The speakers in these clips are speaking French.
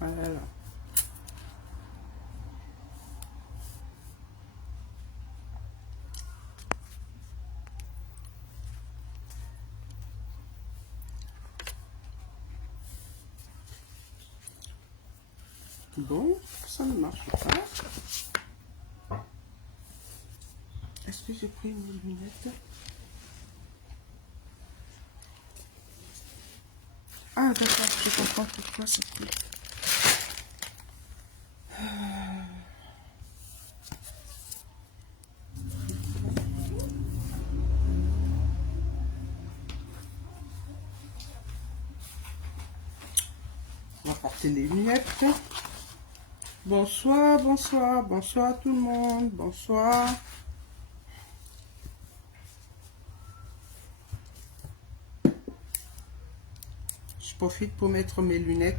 Voilà. Bon, ça ne marche pas. Est-ce que j'ai pris mes lunettes? Ah d'accord, je comprends pourquoi ça fait. On va porter les lunettes. Bonsoir, bonsoir, bonsoir tout le monde, bonsoir. Je profite pour mettre mes lunettes.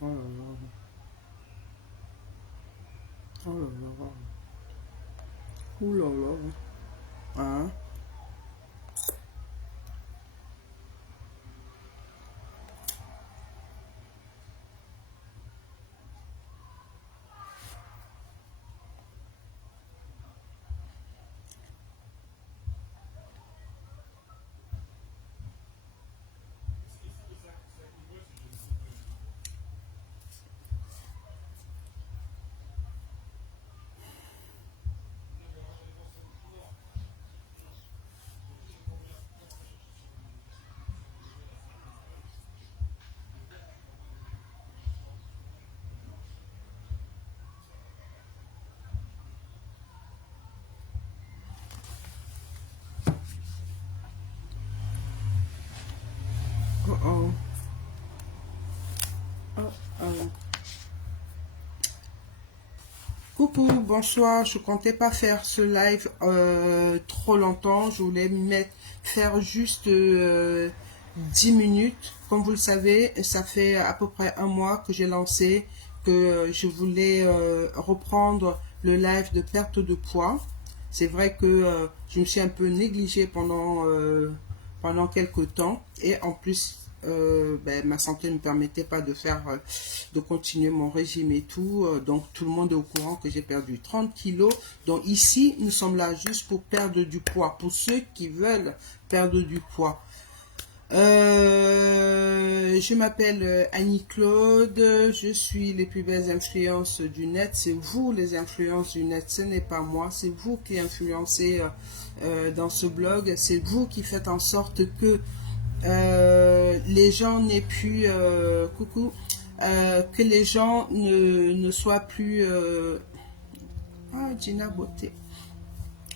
Oh là là. Oh là là. Ouh là là. Hein? Oh oh. Oh oh. Coucou, bonsoir. Je comptais pas faire ce live trop longtemps. Je voulais faire juste 10 minutes. Comme vous le savez, ça fait à peu près un mois que j'ai lancé que je voulais reprendre le live de perte de poids. C'est vrai que je me suis un peu négligée pendant quelques temps et en plus ma santé ne me permettait pas de continuer mon régime et tout. Donc tout le monde est au courant que j'ai perdu 30 kilos. Donc ici, nous sommes là juste pour perdre du poids, pour ceux qui veulent perdre du poids. Je m'appelle Annie-Claude, je suis les plus belles influences du net. C'est vous les influences du net, ce n'est pas moi. C'est vous qui influencez dans ce blog. C'est vous qui faites en sorte que les gens n'aient plus... coucou. Que les gens ne soient plus... ah, Gina Beauté.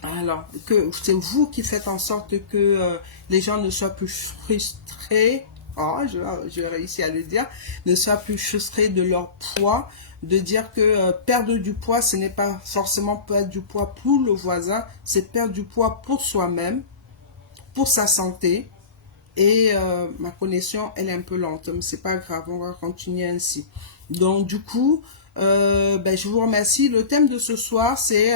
Alors, que c'est vous qui faites en sorte que les gens ne soient plus frustrés. Oh, je réussis à le dire. Ne soient plus frustrés de leur poids. De dire que perdre du poids, ce n'est pas forcément perdre du poids pour le voisin. C'est perdre du poids pour soi-même, pour sa santé. Et ma connexion, elle est un peu lente, mais c'est pas grave, on va continuer ainsi. Donc du coup, je vous remercie. Le thème de ce soir, c'est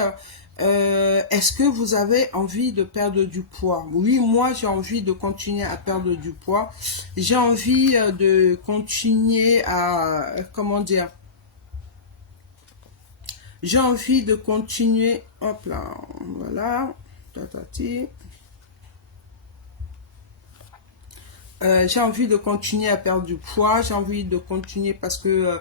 Est-ce que vous avez envie de perdre du poids? Oui, moi j'ai envie de continuer à perdre du poids. J'ai envie de continuer à, comment dire, j'ai envie de continuer, hop là, voilà, tatati. J'ai envie de continuer à perdre du poids, j'ai envie de continuer parce que,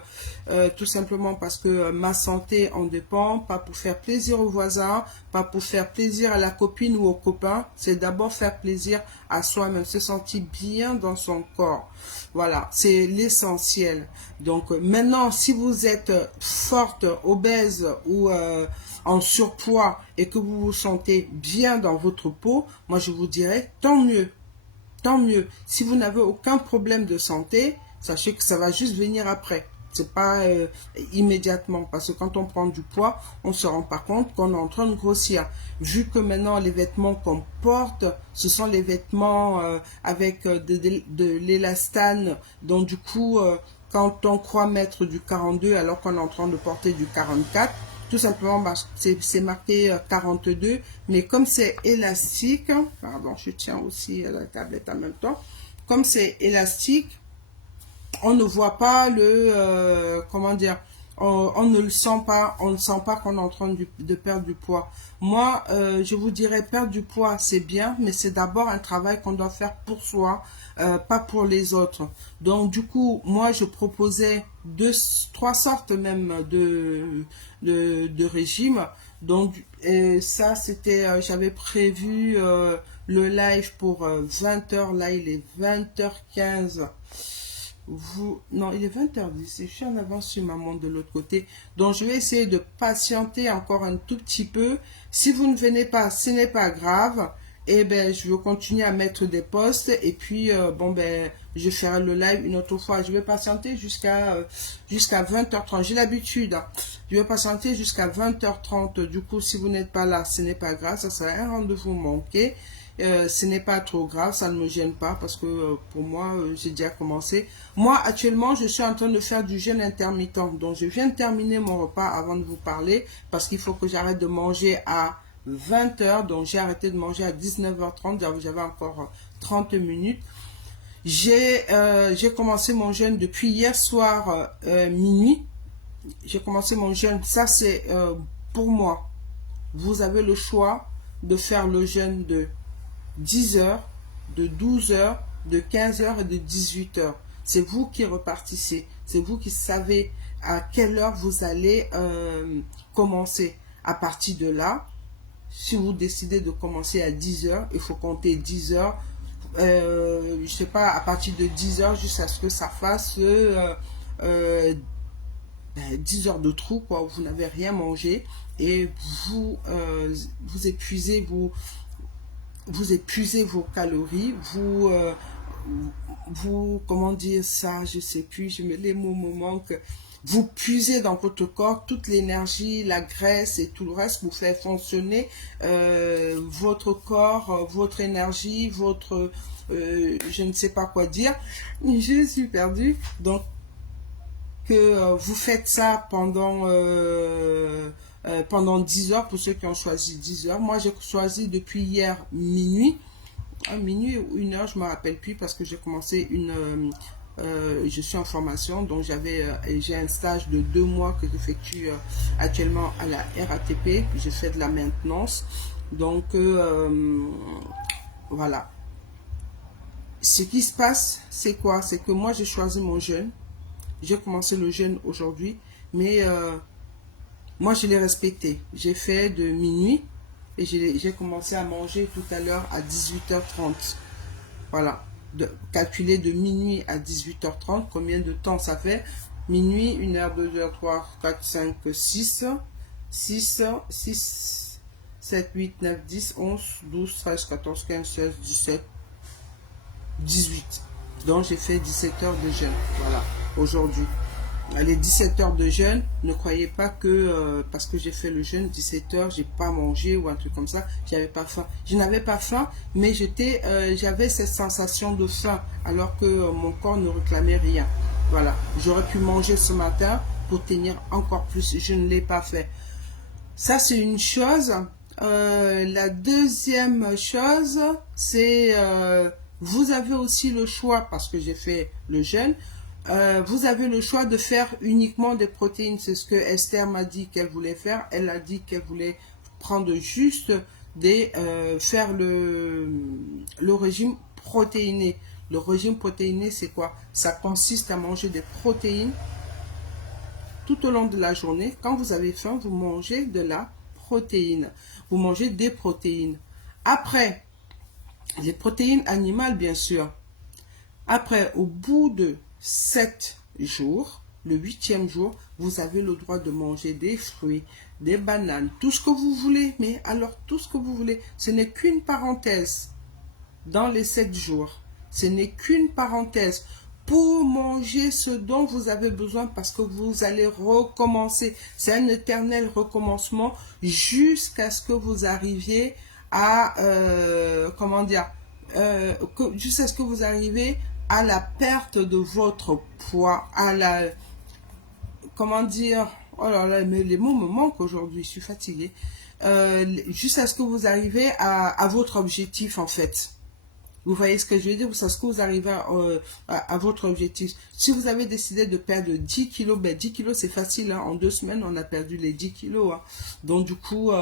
tout simplement parce que ma santé en dépend, pas pour faire plaisir aux voisins, pas pour faire plaisir à la copine ou au copain, c'est d'abord faire plaisir à soi-même, se sentir bien dans son corps. Voilà, c'est l'essentiel. Donc maintenant, si vous êtes forte, obèse ou en surpoids et que vous vous sentez bien dans votre peau, moi je vous dirais tant mieux. Tant mieux. Si vous n'avez aucun problème de santé, sachez que ça va juste venir après. C'est pas immédiatement. Parce que quand on prend du poids, on se rend pas compte qu'on est en train de grossir. Vu que maintenant, les vêtements qu'on porte, ce sont les vêtements avec de l'élastane. Donc du coup, quand on croit mettre du 42 alors qu'on est en train de porter du 44, tout simplement, bah, c'est marqué 42, mais comme c'est élastique, pardon, je tiens aussi la tablette en même temps, comme c'est élastique, on ne voit pas le, comment dire, on ne le sent pas, on ne sent pas qu'on est en train de perdre du poids. Moi, je vous dirais, perdre du poids, c'est bien, mais c'est d'abord un travail qu'on doit faire pour soi, pas pour les autres. Donc, du coup, moi, je proposais trois sortes même de régimes. Donc, ça, c'était, j'avais prévu le live pour 20 heures. Là, il est 20h15. Non, il est 20h10, je suis en avance sur ma montre de l'autre côté. Donc, je vais essayer de patienter encore un tout petit peu. Si vous ne venez pas, ce n'est pas grave. Et ben, je vais continuer à mettre des posts. Et puis, bon, ben, je ferai le live une autre fois. Je vais patienter jusqu'à 20h30. J'ai l'habitude, hein. Je vais patienter jusqu'à 20h30. Du coup, si vous n'êtes pas là, ce n'est pas grave. Ça sera un rendez-vous manqué. Ce n'est pas trop grave, ça ne me gêne pas parce que pour moi, j'ai déjà commencé. Moi, actuellement, je suis en train de faire du jeûne intermittent. Donc, je viens de terminer mon repas avant de vous parler parce qu'il faut que j'arrête de manger à 20h. Donc, j'ai arrêté de manger à 19h30. J'avais encore 30 minutes. J'ai commencé mon jeûne depuis hier soir minuit. J'ai commencé mon jeûne. Ça, c'est pour moi. Vous avez le choix de faire le jeûne de 10 heures, de 12 heures, de 15 heures et de 18 heures. C'est vous qui repartissez. C'est vous qui savez à quelle heure vous allez commencer. À partir de là, si vous décidez de commencer à 10 heures, il faut compter 10 heures. Je sais pas, à partir de 10 heures jusqu'à ce que ça fasse 10 heures de trou, quoi. Vous n'avez rien mangé et vous épuisez vous épuisez vos calories, comment dire ça, je sais plus, les mots me manquent. Vous puisez dans votre corps toute l'énergie, la graisse et tout le reste vous fait fonctionner votre corps, votre énergie, votre, je ne sais pas quoi dire, je suis perdue. Donc, que vous faites ça pendant 10 heures pour ceux qui ont choisi 10 heures. Moi, j'ai choisi depuis hier minuit. Minuit ou 1 heure, je ne me rappelle plus parce que j'ai commencé je suis en formation. Donc, j'ai un stage de 2 mois que j'effectue actuellement à la RATP. J'ai fait de la maintenance. Donc, voilà. Ce qui se passe, c'est quoi? C'est que moi, j'ai choisi mon jeûne. J'ai commencé le jeûne aujourd'hui, mais moi, je l'ai respecté. J'ai fait de minuit et j'ai commencé à manger tout à l'heure à 18h30. Voilà. Calculer de minuit à 18h30, combien de temps ça fait? Minuit, 1 heure, 2 heures, 3, 4, 5, 6, 7, 8, 9, 10, 11, 12, 13, 14, 15, 16, 17, 18. Donc, j'ai fait 17 heures de jeûne. Voilà. Aujourd'hui. Les 17 heures de jeûne, ne croyez pas que parce que j'ai fait le jeûne 17 heures, j'ai pas mangé ou un truc comme ça, j'avais pas faim. Je n'avais pas faim, mais j'avais cette sensation de faim alors que mon corps ne réclamait rien. Voilà, j'aurais pu manger ce matin pour tenir encore plus, je ne l'ai pas fait. Ça, c'est une chose. La deuxième chose, c'est vous avez aussi le choix, parce que j'ai fait le jeûne, vous avez le choix de faire uniquement des protéines. C'est ce que Esther m'a dit qu'elle voulait faire. Elle a dit qu'elle voulait prendre juste faire le régime protéiné. Le régime protéiné, c'est quoi? Ça consiste à manger des protéines tout au long de la journée. Quand vous avez faim, vous mangez de la protéine. Vous mangez des protéines. Après, les protéines animales, bien sûr. Après, au bout de 7 jours, le 8e jour, vous avez le droit de manger des fruits, des bananes, tout ce que vous voulez. Mais alors, tout ce que vous voulez, ce n'est qu'une parenthèse dans les 7 jours. Ce n'est qu'une parenthèse pour manger ce dont vous avez besoin parce que vous allez recommencer. C'est un éternel recommencement jusqu'à ce que vous arriviez à, comment dire, jusqu'à ce que vous arriviez à la perte de votre poids, à la, comment dire, oh là là, mais les mots me manquent aujourd'hui, je suis fatiguée, jusqu'à ce que vous arrivez à votre objectif en fait. Vous voyez ce que je veux dire? C'est ce que vous arrivez à votre objectif. Si vous avez décidé de perdre 10 kilos, ben 10 kilos c'est facile. Hein. En 2 semaines, on a perdu les 10 kilos. Hein. Donc du coup,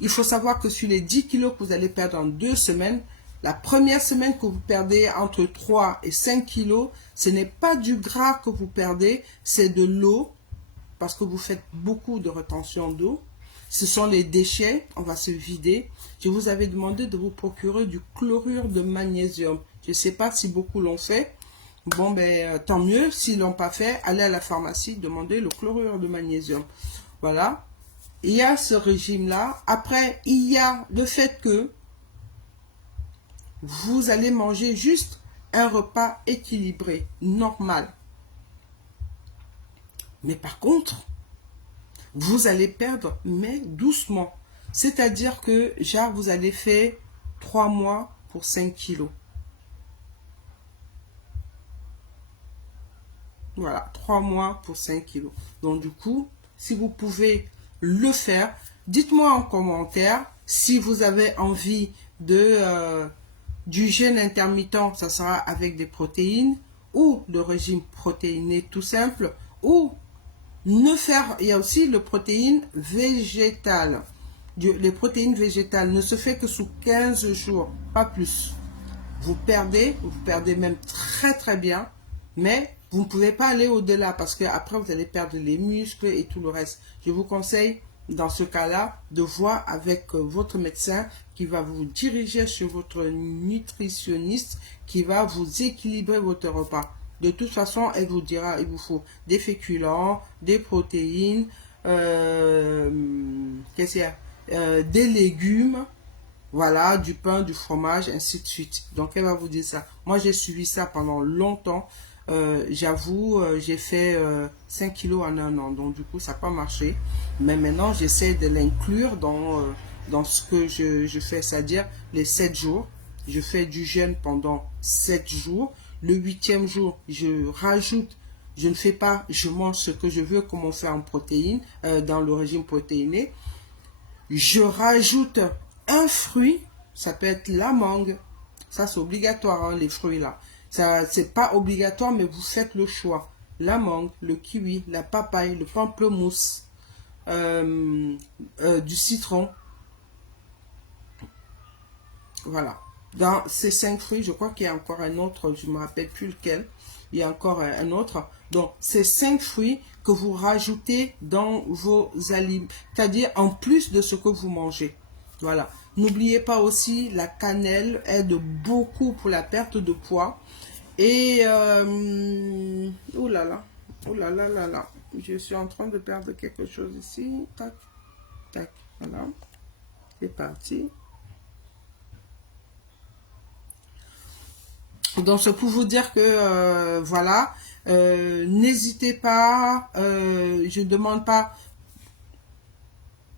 il faut savoir que sur les 10 kilos que vous allez perdre en 2 semaines, la première semaine que vous perdez entre 3 et 5 kilos, ce n'est pas du gras que vous perdez, c'est de l'eau, parce que vous faites beaucoup de rétention d'eau. Ce sont les déchets, on va se vider. Je vous avais demandé de vous procurer du chlorure de magnésium. Je ne sais pas si beaucoup l'ont fait. Bon, ben, tant mieux. S'ils ne l'ont pas fait, allez à la pharmacie, demandez le chlorure de magnésium. Voilà. Il y a ce régime-là. Après, il y a le fait que vous allez manger juste un repas équilibré, normal. Mais par contre, vous allez perdre, mais doucement. C'est-à-dire que, genre, vous allez faire 3 mois pour 5 kilos. Voilà, 3 mois pour 5 kilos. Donc, du coup, si vous pouvez le faire, dites-moi en commentaire si vous avez envie du jeûne intermittent, ça sera avec des protéines, ou le régime protéiné tout simple, ou ne faire, il y a aussi le protéine végétale. Les protéines végétales ne se fait que sous 15 jours, pas plus. Vous perdez même très très bien, mais vous ne pouvez pas aller au-delà parce que après vous allez perdre les muscles et tout le reste. Je vous conseille dans ce cas-là de voir avec votre médecin qui va vous diriger sur votre nutritionniste qui va vous équilibrer votre repas. De toute façon, elle vous dira, il vous faut des féculents, des protéines, qu'est-ce qu'il y a, des légumes, voilà, du pain, du fromage, ainsi de suite. Donc, elle va vous dire ça. Moi, j'ai suivi ça pendant longtemps. J'avoue, j'ai fait 5 kilos en un an. Donc, du coup, ça n'a pas marché. Mais maintenant, j'essaie de l'inclure dans ce que je fais, c'est-à-dire les 7 jours. Je fais du jeûne pendant 7 jours. Le 8e jour, je rajoute, je ne fais pas, je mange ce que je veux, comme on fait en protéines, dans le régime protéiné. Je rajoute un fruit, ça peut être la mangue. Ça, c'est obligatoire, hein, les fruits là. Ça, c'est pas obligatoire, mais vous faites le choix. La mangue, le kiwi, la papaye, le pamplemousse, du citron. Voilà. Dans ces 5 fruits, je crois qu'il y a encore un autre, je ne me rappelle plus lequel. Il y a encore un autre. Donc, ces 5 fruits que vous rajoutez dans vos aliments, c'est-à-dire en plus de ce que vous mangez. Voilà. N'oubliez pas aussi, la cannelle aide beaucoup pour la perte de poids. Et, oh là là, oh là là là là, je suis en train de perdre quelque chose ici. Tac, tac, voilà. C'est parti. Donc, c'est pour vous dire que, voilà, n'hésitez pas, je ne demande pas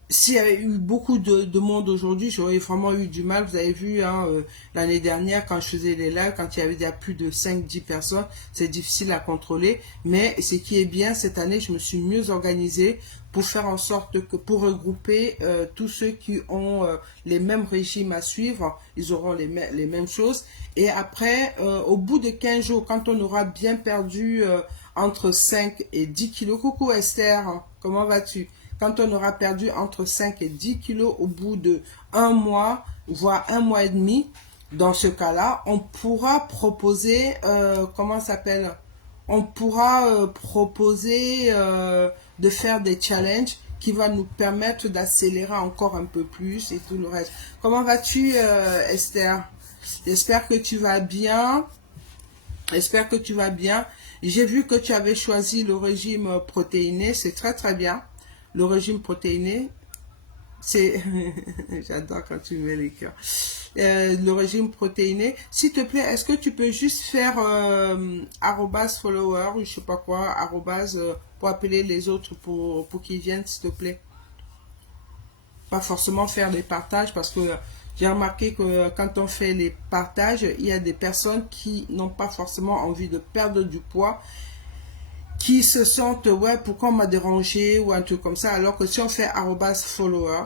s'il y avait eu beaucoup de monde aujourd'hui, j'aurais vraiment eu du mal. Vous avez vu, hein, l'année dernière, quand je faisais les lives, quand il y avait déjà plus de 5-10 personnes, c'est difficile à contrôler. Mais ce qui est bien, cette année, je me suis mieux organisée pour faire en sorte que, pour regrouper tous ceux qui ont les mêmes régimes à suivre, ils auront les mêmes choses. Et après, au bout de 15 jours, quand on aura bien perdu entre 5 et 10 kilos, coucou Esther, hein, comment vas-tu? Quand on aura perdu entre 5 et 10 kilos au bout de un mois, voire un mois et demi, dans ce cas-là, on pourra proposer, comment ça s'appelle? On pourra proposer de faire des challenges qui va nous permettre d'accélérer encore un peu plus et tout le reste. Comment vas-tu, Esther? J'espère que tu vas bien. J'espère que tu vas bien. J'ai vu que tu avais choisi le régime protéiné. C'est très très bien. Le régime protéiné, c'est... J'adore quand tu mets les cœurs. Le régime protéiné. S'il te plaît, est-ce que tu peux juste faire @follower ou je sais pas quoi, pour appeler les autres pour qu'ils viennent, s'il te plaît. Pas forcément faire des partages parce que j'ai remarqué que quand on fait les partages, il y a des personnes qui n'ont pas forcément envie de perdre du poids, qui se sentent, ouais, pourquoi on m'a dérangé ou un truc comme ça, alors que si on fait @follower,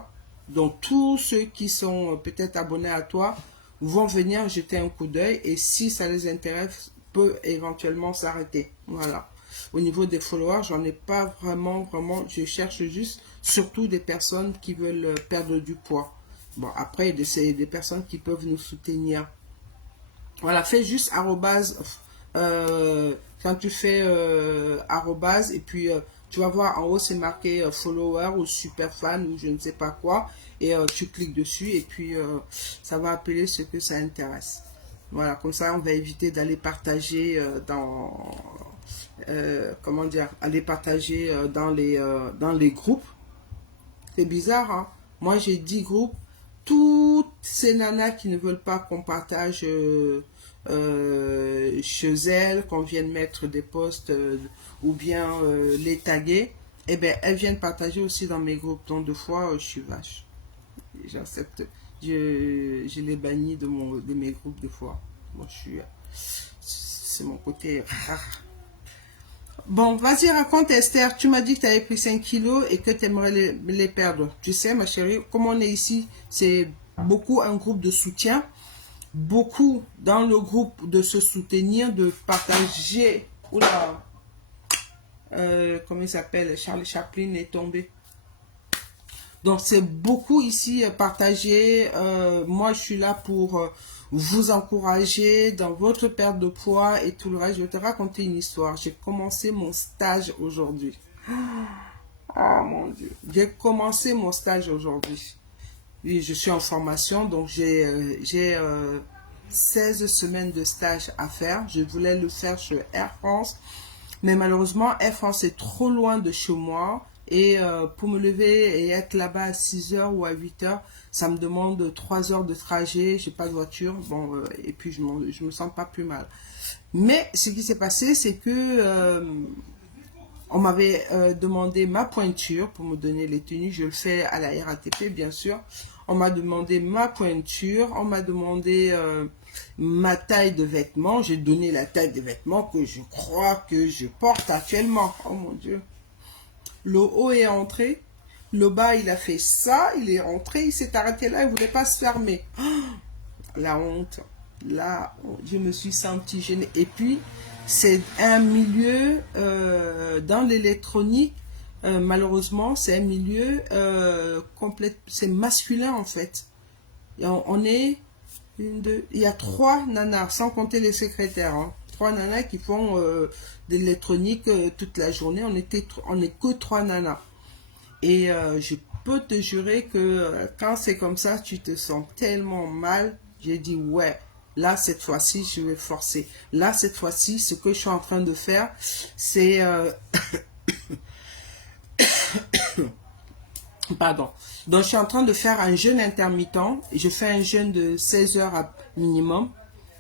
donc tous ceux qui sont peut-être abonnés à toi vont venir jeter un coup d'œil et si ça les intéresse, peut éventuellement s'arrêter. Voilà. Au niveau des followers, j'en ai pas vraiment, je cherche juste surtout des personnes qui veulent perdre du poids. Bon, après, c'est des personnes qui peuvent nous soutenir. Voilà, fais juste arrobase, quand tu fais arrobase, et puis tu vas voir en haut, c'est marqué follower ou super fan ou je ne sais pas quoi, et tu cliques dessus, et puis ça va appeler ce que ça intéresse. Voilà, comme ça, on va éviter d'aller partager comment dire, aller partager dans les groupes. C'est bizarre, hein? Moi, j'ai 10 groupes. Toutes ces nanas qui ne veulent pas qu'on partage chez elles, qu'on vienne mettre des posts ou bien les taguer, eh bien, elles viennent partager aussi dans mes groupes. Donc, deux fois, je suis vache. J'accepte. Je les bannis de mes groupes, des fois. Moi, je suis... C'est mon côté rare. Bon, vas-y, raconte Esther. Tu m'as dit que tu avais pris 5 kilos et que tu aimerais les perdre. Tu sais, ma chérie, comme on est ici, c'est beaucoup un groupe de soutien. Beaucoup dans le groupe de se soutenir, de partager. Oula, comment il s'appelle? Charlie Chaplin est tombé. Donc c'est beaucoup ici partagé. Moi je suis là pour vous encourager dans votre perte de poids et tout le reste. Je vais te raconter une histoire. J'ai commencé mon stage aujourd'hui. Oh mon Dieu. J'ai commencé mon stage aujourd'hui. Oui, je suis en formation, donc j'ai 16 semaines de stage à faire. Je voulais le faire chez Air France. Mais malheureusement, Air France est trop loin de chez moi. Et pour me lever et être là-bas à 6 heures ou à 8 heures, ça me demande 3 heures de trajet. J'ai pas de voiture. Bon, et puis je me sens pas plus mal. Mais ce qui s'est passé, c'est que on m'avait demandé ma pointure pour me donner les tenues. Je le fais à la RATP, bien sûr. On m'a demandé ma pointure. On m'a demandé ma taille de vêtements. J'ai donné la taille de vêtements que je crois que je porte actuellement. Oh mon Dieu. Le haut est entré. Le bas, il a fait ça. Il est rentré. Il s'est arrêté là. Il ne voulait pas se fermer. Oh, la honte. Là, je me suis sentie gênée. Et puis, c'est un milieu dans l'électronique. Malheureusement, c'est un milieu complet. C'est masculin en fait. Et on est une, deux. Il y a 3 nanas, sans compter les secrétaires. Hein. 3 nanas qui font de l'électronique toute la journée. On n'est que 3 nanas. Et je peux te jurer que quand c'est comme ça, tu te sens tellement mal. J'ai dit ouais. Là, cette fois-ci, je vais forcer. Là, cette fois-ci, ce que je suis en train de faire, c'est... Pardon. Donc, je suis en train de faire un jeûne intermittent. Je fais un jeûne de 16 heures à minimum.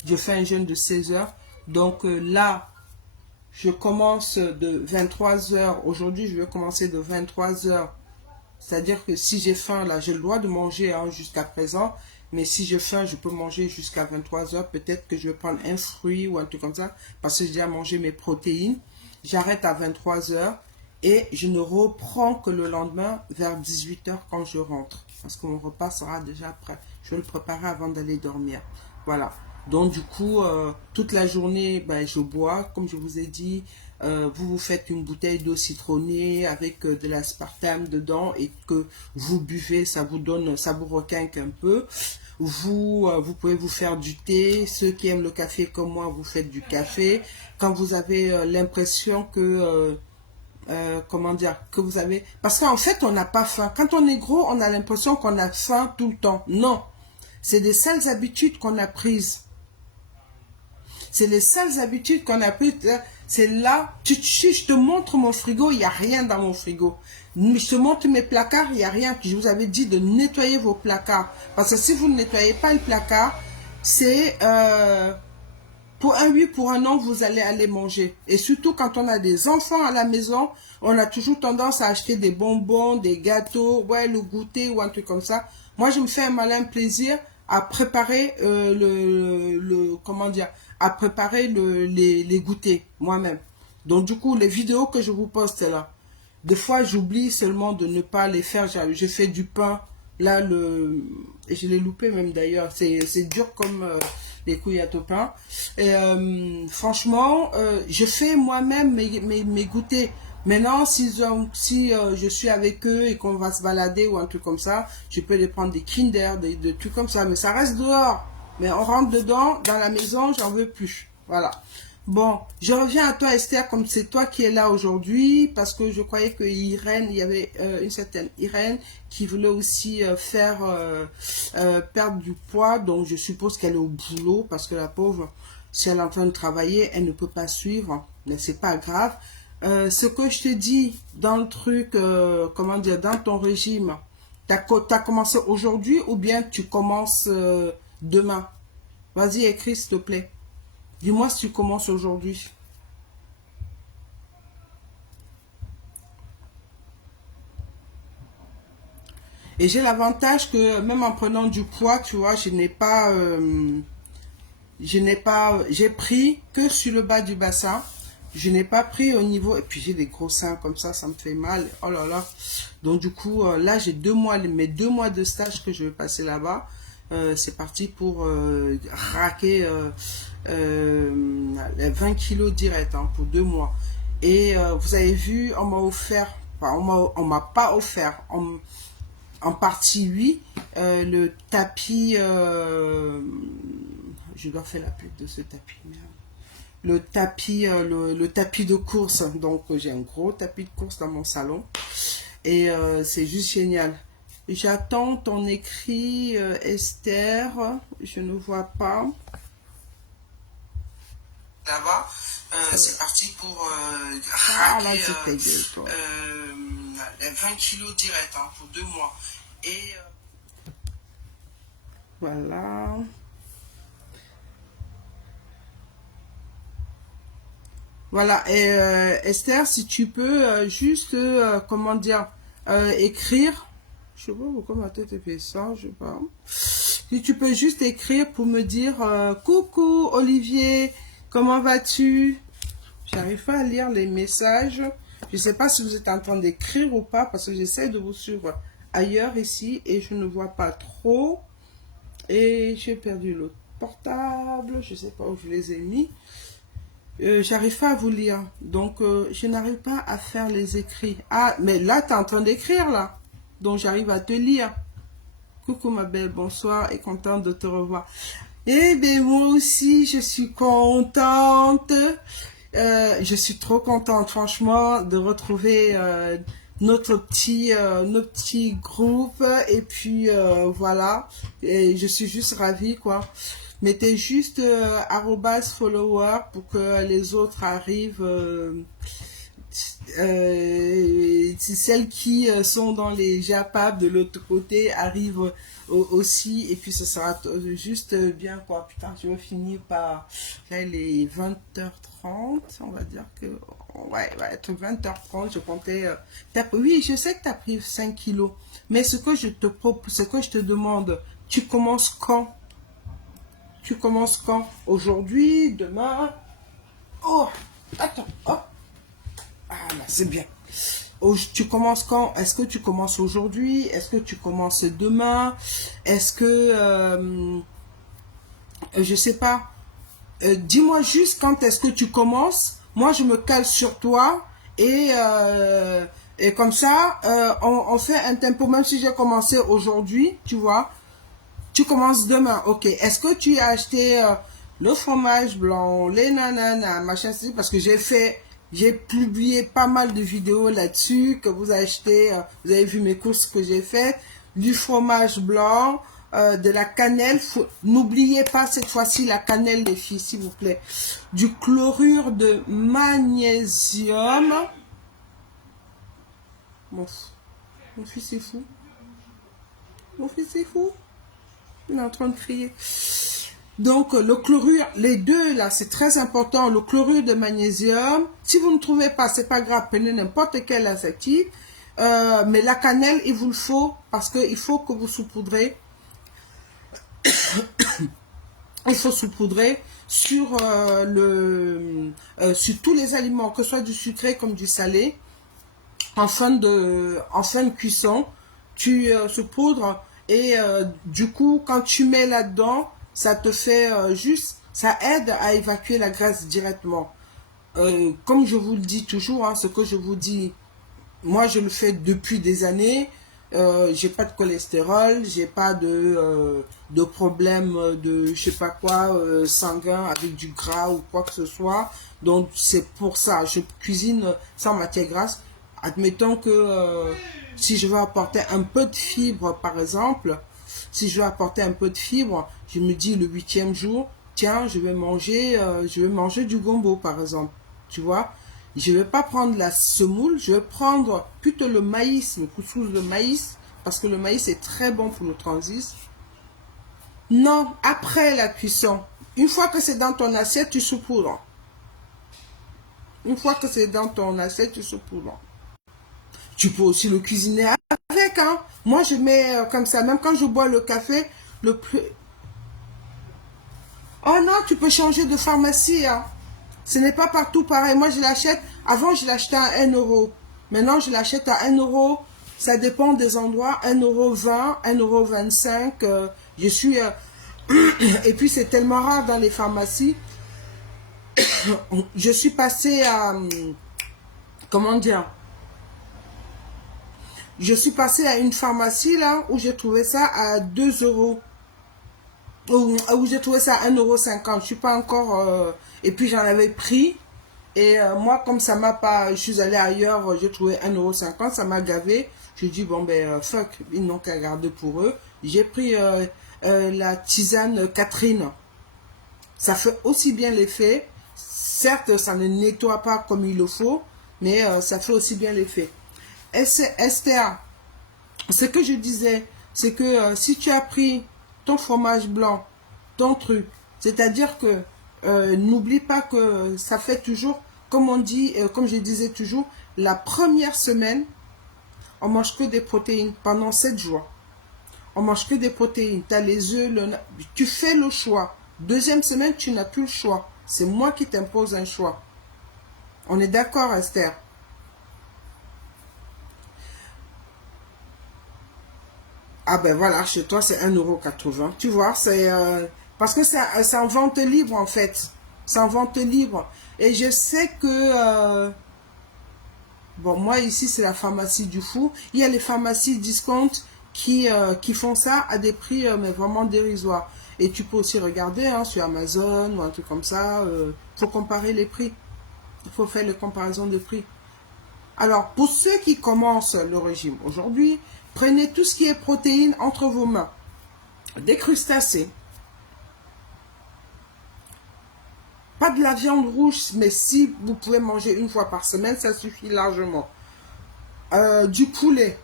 Je fais un jeûne de 16 heures. Donc, là, je commence de 23 heures. Aujourd'hui, je vais commencer de 23 heures C'est-à-dire que si j'ai faim, là, j'ai le droit de manger hein, jusqu'à présent. Mais si j'ai faim, je peux manger jusqu'à 23 heures. Peut-être que je vais prendre un fruit ou un truc comme ça. Parce que j'ai déjà mangé mes protéines. J'arrête à 23 heures. Et je ne reprends que le lendemain vers 18 heures quand je rentre. Parce que mon repas sera déjà prêt. Je vais le préparer avant d'aller dormir. Voilà. Donc du coup, toute la journée, ben, je bois, comme je vous ai dit. Vous vous faites une bouteille d'eau citronnée avec de l'aspartame dedans et que vous buvez, ça vous donne, ça vous requinque un peu. Vous pouvez vous faire du thé. Ceux qui aiment le café comme moi, vous faites du café. Quand vous avez l'impression que comment dire, que vous avez... Parce qu'en fait, on n'a pas faim. Quand on est gros, on a l'impression qu'on a faim tout le temps. Non. C'est des sales habitudes qu'on a prises. C'est les sales habitudes qu'on a prises. C'est là, je te montre mon frigo, il n'y a rien dans mon frigo. Je te montre mes placards, il n'y a rien. Je vous avais dit de nettoyer vos placards. Parce que si vous ne nettoyez pas le placard, c'est... pour un oui, pour un non, vous allez aller manger. Et surtout quand on a des enfants à la maison, on a toujours tendance à acheter des bonbons, des gâteaux, ouais, le goûter ou un truc comme ça. Moi, je me fais un malin plaisir à préparer comment dire, à préparer les goûters moi-même. Donc du coup, les vidéos que je vous poste là, des fois, j'oublie seulement de ne pas les faire. Je fais du pain. Là, et je l'ai loupé même d'ailleurs. C'est dur comme les couilles à pain. Et franchement, je fais moi-même mes goûters. Maintenant, si je suis avec eux et qu'on va se balader ou un truc comme ça, je peux les prendre des Kinder, des trucs comme ça. Mais ça reste dehors. Mais on rentre dedans, dans la maison, j'en veux plus. Voilà. Bon, je reviens à toi Esther, comme c'est toi qui es là aujourd'hui, parce que je croyais que Irène, il y avait une certaine Irène qui voulait aussi faire perdre du poids, donc je suppose qu'elle est au boulot, parce que la pauvre, si elle est en train de travailler, elle ne peut pas suivre, mais c'est pas grave. Ce que je te dis dans le truc, comment dire, dans ton régime, t'as commencé aujourd'hui ou bien tu commences demain? Vas-y, écris s'il te plaît. Dis-moi si tu commences aujourd'hui. Et j'ai l'avantage que même en prenant du poids, tu vois, j'ai pris que sur le bas du bassin. Je n'ai pas pris au niveau, et puis j'ai des gros seins comme ça me fait mal. Oh là là. Donc du coup, là j'ai mes 2 mois de stage que je vais passer là-bas. C'est parti pour raquer 20 kilos direct hein, pour 2 mois. Et vous avez vu, on m'a offert, enfin on m'a pas offert, en partie oui, le tapis, je dois faire la pub de ce tapis, merde. Le tapis de course. Donc j'ai un gros tapis de course dans mon salon et c'est juste génial. J'attends ton écrit Esther, je ne vois pas. Là-bas, c'est parti pour raquer 20 kilos direct hein, pour 2 mois. Et voilà. Voilà, et Esther, si tu peux juste, comment dire, écrire, je sais pas pourquoi ma tête est fait ça, je sais pas. Si tu peux juste écrire pour me dire, coucou Olivier, comment vas-tu? J'arrive pas à lire les messages. Je sais pas si vous êtes en train d'écrire ou pas, parce que j'essaie de vous suivre ailleurs ici, et je ne vois pas trop. Et j'ai perdu l'autre portable, je sais pas où je les ai mis. J'arrive pas à vous lire, donc je n'arrive pas à faire les écrits. Ah, mais là, tu es en train d'écrire, là. Donc, j'arrive à te lire. Coucou, ma belle, bonsoir et contente de te revoir. Eh bien, moi aussi, je suis contente. Je suis trop contente, franchement, de retrouver notre petit groupe. Et puis, voilà. Et je suis juste ravie, quoi. Mettez juste @follower pour que les autres arrivent. celles qui sont dans les JAPAP de l'autre côté arrivent aussi, et puis ce sera juste bien quoi. Putain, je vais finir par là, les 20h30, on va dire que ouais, va être 20h30, je comptais oui, je sais que tu as pris 5 kilos, mais ce que je te propose, ce que je te demande, tu commences quand? Tu commences quand? Aujourd'hui, demain? Oh, attends, oh. Ah là, c'est bien. Tu commences quand? Est-ce que tu commences aujourd'hui? Est-ce que tu commences demain? Est-ce que, je sais pas, dis-moi juste quand est-ce que tu commences. Moi, je me cale sur toi et comme ça, on fait un tempo, même si j'ai commencé aujourd'hui, tu vois. Tu commences demain, ok. Est-ce que tu as acheté le fromage blanc, les nananas, machin, parce que j'ai publié pas mal de vidéos là-dessus, que vous achetez, vous avez vu mes courses que j'ai fait, du fromage blanc, de la cannelle. N'oubliez pas cette fois-ci la cannelle, les filles, s'il vous plaît. Du chlorure de magnésium. Mon fils est fou. Mon fils est fou. Il est en train de crier. Donc, le chlorure, les deux là, c'est très important. Le chlorure de magnésium. Si vous ne trouvez pas, c'est pas grave, prenez n'importe quel insecticide. Mais la cannelle, il vous le faut parce qu'il faut que vous saupoudrez. Il faut saupoudrer sur, sur tous les aliments, que ce soit du sucré comme du salé. En fin de cuisson, tu saupoudres. Et du coup, quand tu mets là-dedans, ça te fait juste, ça aide à évacuer la graisse directement. Comme je vous le dis toujours, hein, ce que je vous dis, moi je le fais depuis des années. J'ai pas de cholestérol, j'ai pas de problème de je sais pas quoi sanguin avec du gras ou quoi que ce soit. Donc c'est pour ça, je cuisine sans matière grasse. Admettons que si je veux apporter un peu de fibre, par exemple, si je veux apporter un peu de fibre, je me dis le 8e jour, tiens, je vais manger du gombo, par exemple. Tu vois, je ne vais pas prendre la semoule, je vais prendre plutôt le maïs, le couscous de maïs, parce que le maïs est très bon pour le transit. Non, après la cuisson, une fois que c'est dans ton assiette, tu saupoudres. Une fois que c'est dans ton assiette, tu saupoudres. Tu peux aussi le cuisiner avec, hein. Moi, je mets comme ça. Même quand je bois le café, le plus... Oh non, tu peux changer de pharmacie, hein. Ce n'est pas partout pareil. Moi, je l'achète... Avant, je l'achetais à 1 euro. Maintenant, je l'achète à 1 euro. Ça dépend des endroits. 1,20 €, 1,25 €. Je suis... Et puis, c'est tellement rare dans les pharmacies. Je suis passée à... Comment dire? Je suis passée à une pharmacie là où j'ai trouvé ça à 2 €. Où j'ai trouvé ça à 1,50 €. Je suis pas encore... et puis j'en avais pris. Et moi, comme ça m'a pas... Je suis allée ailleurs, j'ai trouvé 1,50 €. Ça m'a gavé. Je dis, bon ben, fuck, ils n'ont qu'à garder pour eux. J'ai pris la tisane Catherine. Ça fait aussi bien l'effet. Certes, ça ne nettoie pas comme il le faut. Mais ça fait aussi bien l'effet. Esther, ce que je disais, c'est que si tu as pris ton fromage blanc, ton truc, c'est-à-dire que n'oublie pas que ça fait toujours, comme on dit, comme je disais toujours, la première semaine, on mange que des protéines pendant 7 jours. On mange que des protéines. Tu as les œufs, tu fais le choix. Deuxième semaine, tu n'as plus le choix. C'est moi qui t'impose un choix. On est d'accord, Esther? Ah ben voilà, chez toi c'est 1,80 €. Tu vois, c'est parce que c'est en vente libre en fait. C'est en vente libre. Et je sais que, bon, moi ici c'est la pharmacie du fou. Il y a les pharmacies discount qui font ça à des prix mais vraiment dérisoires. Et tu peux aussi regarder hein, sur Amazon ou un truc comme ça. Faut comparer les prix. Il faut faire les comparaisons de prix. Alors, pour ceux qui commencent le régime aujourd'hui, prenez tout ce qui est protéines entre vos mains. Des crustacés, Pas de la viande rouge, mais si vous pouvez manger une fois par semaine, ça suffit largement. Du poulet.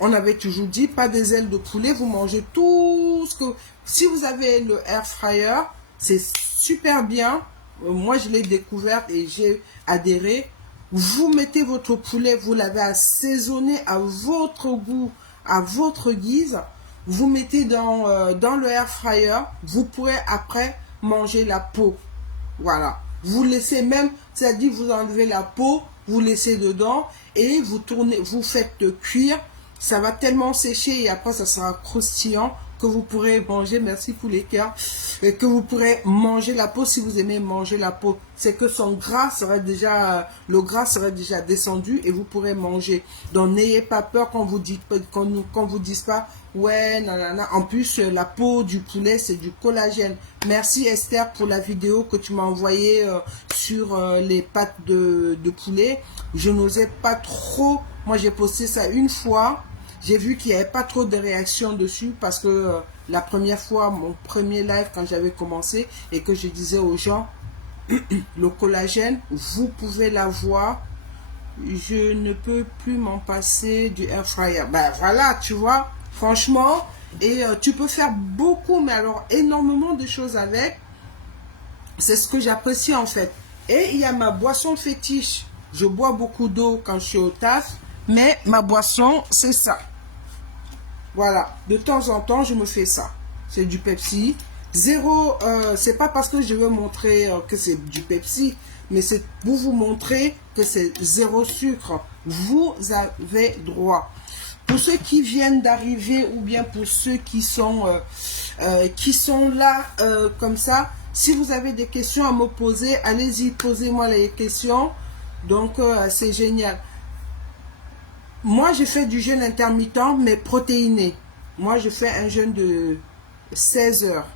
On avait toujours dit, pas des ailes de poulet, vous mangez tout ce que... Si vous avez le air fryer, c'est super bien. Moi, je l'ai découverte et j'ai adhéré. Vous mettez votre poulet, vous l'avez assaisonné à votre goût, à votre guise. Vous mettez dans le air fryer. Vous pourrez après manger la peau. Voilà. Vous laissez même, c'est-à-dire vous enlevez la peau, vous laissez dedans et vous tournez, vous faites cuire. Ça va tellement sécher et après ça sera croustillant que vous pourrez manger, merci pour les cœurs, et que vous pourrez manger la peau si vous aimez manger la peau. C'est que son gras serait déjà, le gras serait déjà descendu et vous pourrez manger. Donc n'ayez pas peur quand vous dites, quand vous dise pas, ouais, nanana. En plus, la peau du poulet, c'est du collagène. Merci Esther pour la vidéo que tu m'as envoyée sur les pattes de poulet. Je n'osais pas trop, moi j'ai posté ça une fois. J'ai vu qu'il n'y avait pas trop de réactions dessus parce que la première fois, mon premier live quand j'avais commencé et que je disais aux gens, le collagène, vous pouvez l'avoir, je ne peux plus m'en passer du air fryer. Ben voilà, tu vois, franchement, et tu peux faire beaucoup, mais alors énormément de choses avec. C'est ce que j'apprécie en fait. Et il y a ma boisson fétiche. Je bois beaucoup d'eau quand je suis au taf, mais ma boisson, c'est ça. Voilà, de temps en temps, je me fais ça. C'est du Pepsi. Zéro, c'est pas parce que je veux montrer que c'est du Pepsi, mais c'est pour vous montrer que c'est zéro sucre. Vous avez droit. Pour ceux qui viennent d'arriver ou bien pour ceux qui sont là comme ça, si vous avez des questions à me poser, allez-y, posez-moi les questions. Donc, c'est génial. Moi, je fais du jeûne intermittent, mais protéiné. Moi, je fais un jeûne de 16 heures.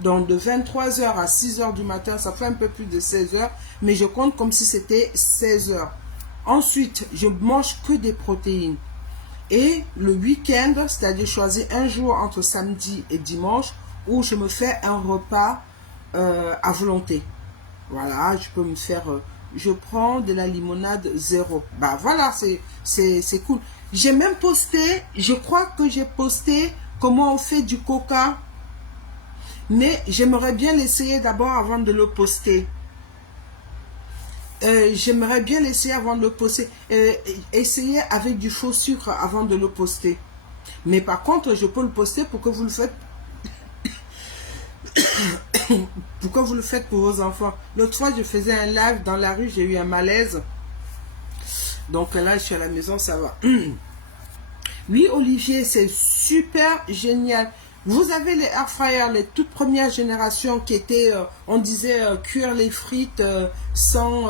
Donc, de 23 heures à 6 heures du matin, ça fait un peu plus de 16 heures. Mais je compte comme si c'était 16 heures. Ensuite, je mange que des protéines. Et le week-end, c'est-à-dire choisir un jour entre samedi et dimanche, où je me fais un repas à volonté. Voilà, je peux me faire... je prends de la limonade zéro. Bah voilà, c'est cool. J'ai même posté, je crois que j'ai posté comment on fait du coca. Mais j'aimerais bien l'essayer d'abord avant de le poster. J'aimerais bien l'essayer avant de le poster. Essayer avec du faux sucre avant de le poster. Mais par contre, je peux le poster pour que vous le faites. Pourquoi vous le faites pour vos enfants? L'autre fois, je faisais un live dans la rue, j'ai eu un malaise. Donc là, je suis à la maison, ça va. Oui, Olivier, c'est super génial. Vous avez les air fryers, les toutes premières générations qui étaient, on disait, cuire les frites sans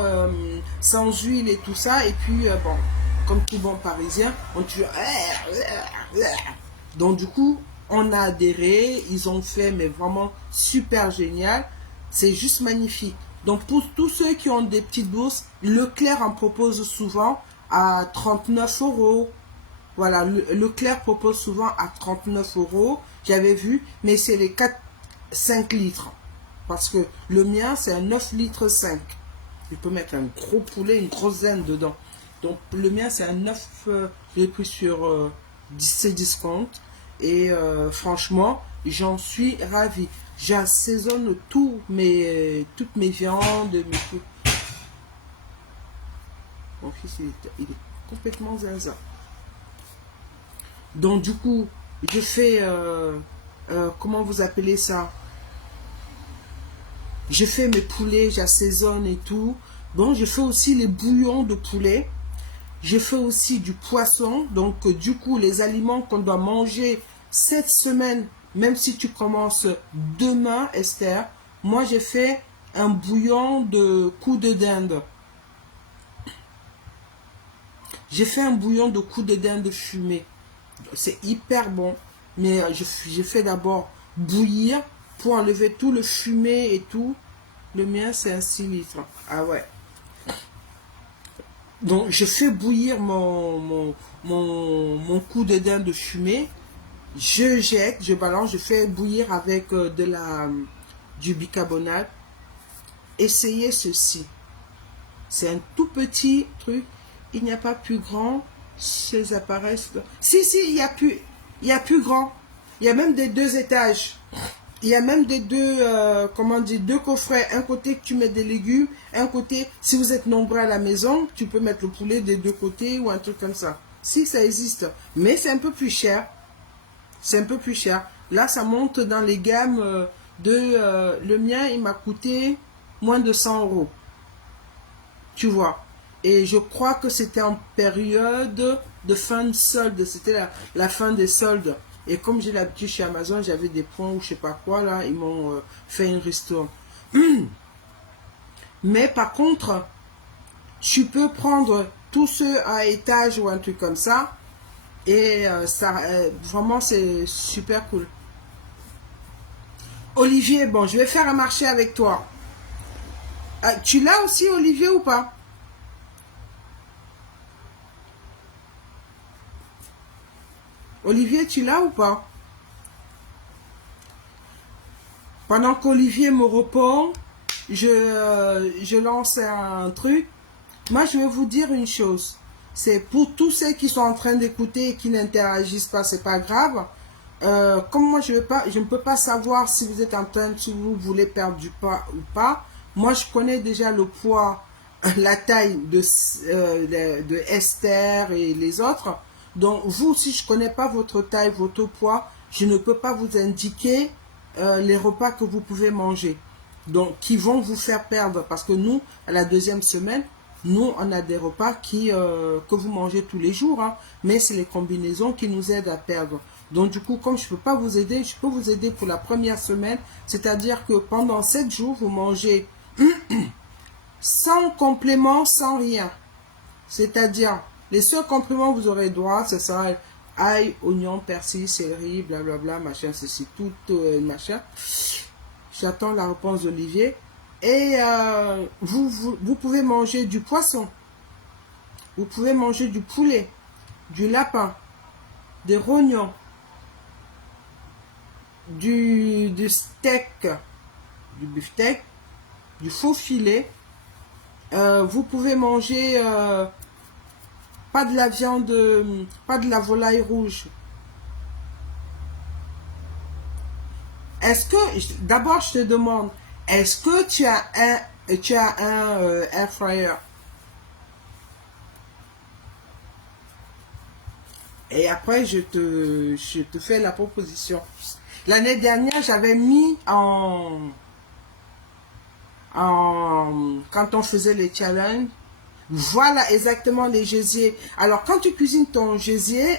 huile et tout ça. Et puis, bon, comme tout bon parisien, on tue. Donc du coup, on a adhéré, ils ont fait, mais vraiment super génial. C'est juste magnifique. Donc pour tous ceux qui ont des petites bourses, Leclerc en propose souvent à 39 €. Voilà, Leclerc propose souvent à 39 €. J'avais vu, mais c'est les 5 litres. Parce que le mien, c'est un 9 litres 5. Je peux mettre un gros poulet, une grosse dinde dedans. Donc le mien, c'est un 9, j'ai pris sur Cdiscount. Et franchement, j'en suis ravie. J'assaisonne toutes mes viandes, mes trucs. Mon fils, il est complètement zinzin. Donc du coup, je fais, comment vous appelez ça? Je fais mes poulets, j'assaisonne et tout. Bon, je fais aussi les bouillons de poulet. Je fais aussi du poisson. Donc du coup, les aliments qu'on doit manger cette semaine, même si tu commences demain, Esther, moi j'ai fait un bouillon de cou de dinde. J'ai fait un bouillon de cou de dinde fumé. C'est hyper bon. Mais j'ai fait d'abord bouillir pour enlever tout le fumé et tout. Le mien, c'est un 6 litres. Ah ouais. Donc, je fais bouillir mon cou de dinde fumé. Je jette, je balance, je fais bouillir avec du bicarbonate. essayez ceci. C'est un tout petit truc. Il n'y a pas plus grand. Ces appareils... Si, il y a plus grand. Il y a même des 2 étages. Il y a même des 2, comment dire, 2 coffrets. Un côté que tu mets des légumes. Un côté, si vous êtes nombreux à la maison, tu peux mettre le poulet des 2 côtés ou un truc comme ça. Si, ça existe. Mais c'est un peu plus cher. C'est un peu plus cher. Là, ça monte dans les gammes le mien, il m'a coûté moins de 100 €. Tu vois. Et je crois que c'était en période de fin de solde. C'était la fin des soldes. Et comme j'ai l'habitude chez Amazon, j'avais des points ou je sais pas quoi, là, ils m'ont fait une ristourne. Mais par contre, tu peux prendre tous ceux à étage ou un truc comme ça. Et ça, vraiment, c'est super cool. Olivier, bon, je vais faire un marché avec toi. Tu l'as aussi, Olivier, ou pas? Olivier, tu l'as ou pas? Pendant qu'Olivier me répond, je lance un truc. Moi, je vais vous dire une chose. C'est pour tous ceux qui sont en train d'écouter et qui n'interagissent pas, c'est pas grave. Comme moi, je ne peux pas savoir si vous êtes en train, si vous voulez perdre du poids ou pas. Moi, je connais déjà le poids, la taille de Esther et les autres. Donc, vous, si je ne connais pas votre taille, votre poids, je ne peux pas vous indiquer les repas que vous pouvez manger. Donc, qui vont vous faire perdre. Parce que nous, à la 2e semaine, nous, on a des repas que vous mangez tous les jours. Hein, mais c'est les combinaisons qui nous aident à perdre. Donc, du coup, comme je ne peux pas vous aider, je peux vous aider pour la première semaine. C'est-à-dire que pendant 7 jours, vous mangez sans complément, sans rien. C'est-à-dire, les seuls compléments que vous aurez droit, ce sera ail, oignon, persil, céleri, blablabla, machin, ceci, tout, machin. J'attends la réponse d'Olivier. Et vous pouvez manger du poisson. Vous pouvez manger du poulet, du lapin, des rognons, du steak, du beefsteak, du faux filet. Vous pouvez manger pas de la viande, pas de la volaille rouge. Est-ce que, d'abord je te demande, est-ce que tu as un air fryer? Et après je te fais la proposition. L'année dernière, j'avais mis quand on faisait les challenges, voilà exactement les gésiers. Alors quand tu cuisines ton gésier,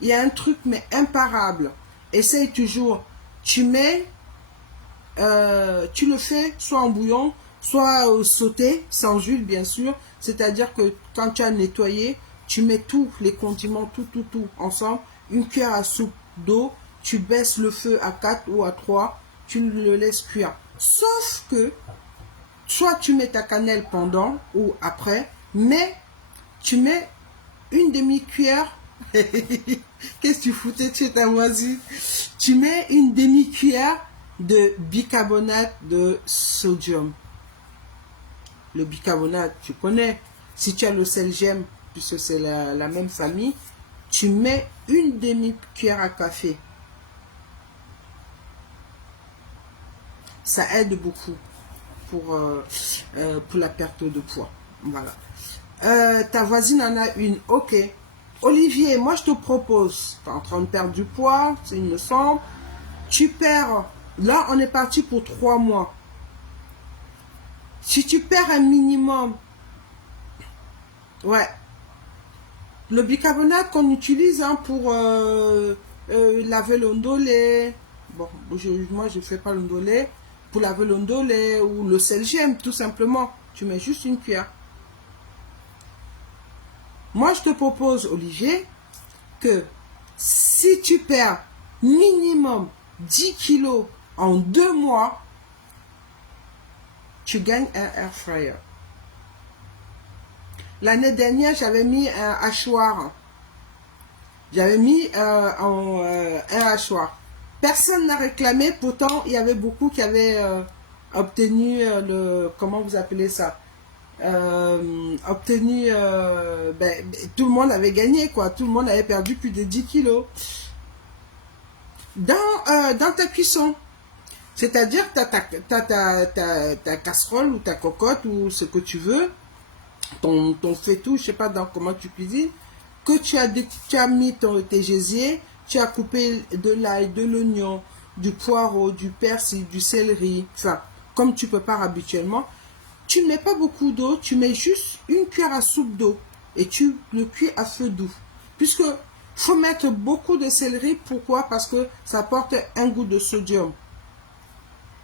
il y a un truc mais imparable. Essaye toujours. Tu mets, tu le fais soit en bouillon, soit sauté, sans huile bien sûr. C'est-à-dire que quand tu as nettoyé, tu mets tous les condiments, tout ensemble. Une cuillère à soupe d'eau, tu baisses le feu à 4 ou à 3, tu le laisses cuire. Sauf que, soit tu mets ta cannelle pendant ou après, mais tu mets une demi-cuillère. Qu'est-ce que tu foutais, tu es moisi? Tu mets une demi-cuillère de bicarbonate de sodium. Le bicarbonate, tu connais. Si tu as le sel gemme, puisque c'est la même famille, tu mets une demi-cuillère à café. Ça aide beaucoup pour la perte de poids. Voilà. Ta voisine en a une. Ok. Olivier, moi je te propose, tu es en train de perdre du poids, il me semble. Tu perds, là on est parti pour 3 mois. Si tu perds un minimum, ouais, le bicarbonate qu'on utilise hein, pour laver l'ondolé, bon, moi je ne fais pas l'ondolé, pour laver l'ondolé ou le sel gemme, tout simplement, tu mets juste une cuillère. Moi, je te propose, Olivier, que si tu perds minimum 10 kilos en 2 mois, tu gagnes un air fryer. L'année dernière, j'avais mis un hachoir. J'avais mis un hachoir. Personne n'a réclamé, pourtant, il y avait beaucoup qui avaient obtenu comment vous appelez ça? Obtenu, tout le monde avait gagné, quoi. Tout le monde avait perdu plus de 10 kilos. Dans ta cuisson, c'est-à-dire que tu as ta casserole ou ta cocotte ou ce que tu veux, ton faitout, je sais pas dans comment tu cuisines, que tu as mis tes gésiers, tu as coupé de l'ail, de l'oignon, du poireau, du persil, du céleri, enfin, comme tu prépares habituellement. Tu ne mets pas beaucoup d'eau, tu mets juste une cuillère à soupe d'eau et tu le cuis à feu doux. Puisque faut mettre beaucoup de céleri, pourquoi? Parce que ça apporte un goût de sodium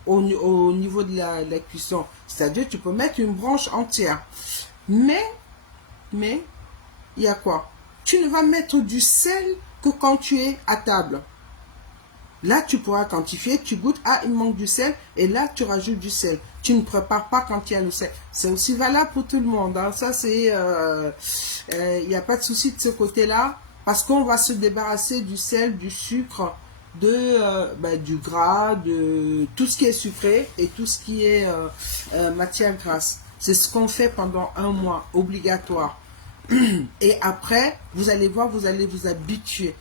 au niveau de la cuisson. C'est-à-dire tu peux mettre une branche entière. Mais, il y a quoi? Tu ne vas mettre du sel que quand tu es à table. Là, tu pourras quantifier, tu goûtes, ah, il manque du sel, et là, tu rajoutes du sel. Tu ne prépares pas quand il y a le sel. C'est aussi valable pour tout le monde. Hein. Ça, c'est, il n'y a pas de souci de ce côté-là, parce qu'on va se débarrasser du sel, du sucre, du gras, de tout ce qui est sucré et tout ce qui est matière grasse. C'est ce qu'on fait pendant un mois, obligatoire. Et après, vous allez voir, vous allez vous habituer.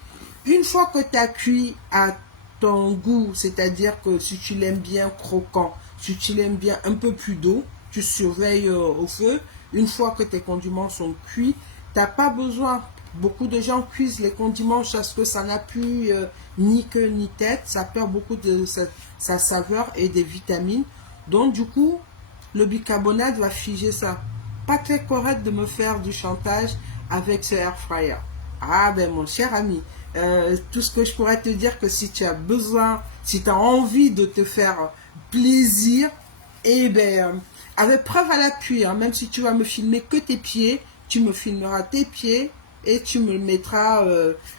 Une fois que tu as cuit à ton goût, c'est-à-dire que si tu l'aimes bien croquant, si tu l'aimes bien un peu plus d'eau, tu surveilles au feu. Une fois que tes condiments sont cuits, tu n'as pas besoin. Beaucoup de gens cuisent les condiments parce que ça n'a plus ni queue ni tête. Ça perd beaucoup de sa saveur et des vitamines. Donc du coup, le bicarbonate va figer ça. Pas très correct de me faire du chantage avec ce air fryer. Ah ben mon cher ami, tout ce que je pourrais te dire que si tu as besoin, si tu as envie de te faire plaisir, eh ben avec preuve à l'appui, hein, même si tu vas me filmer que tes pieds, tu me filmeras tes pieds et tu me le mettras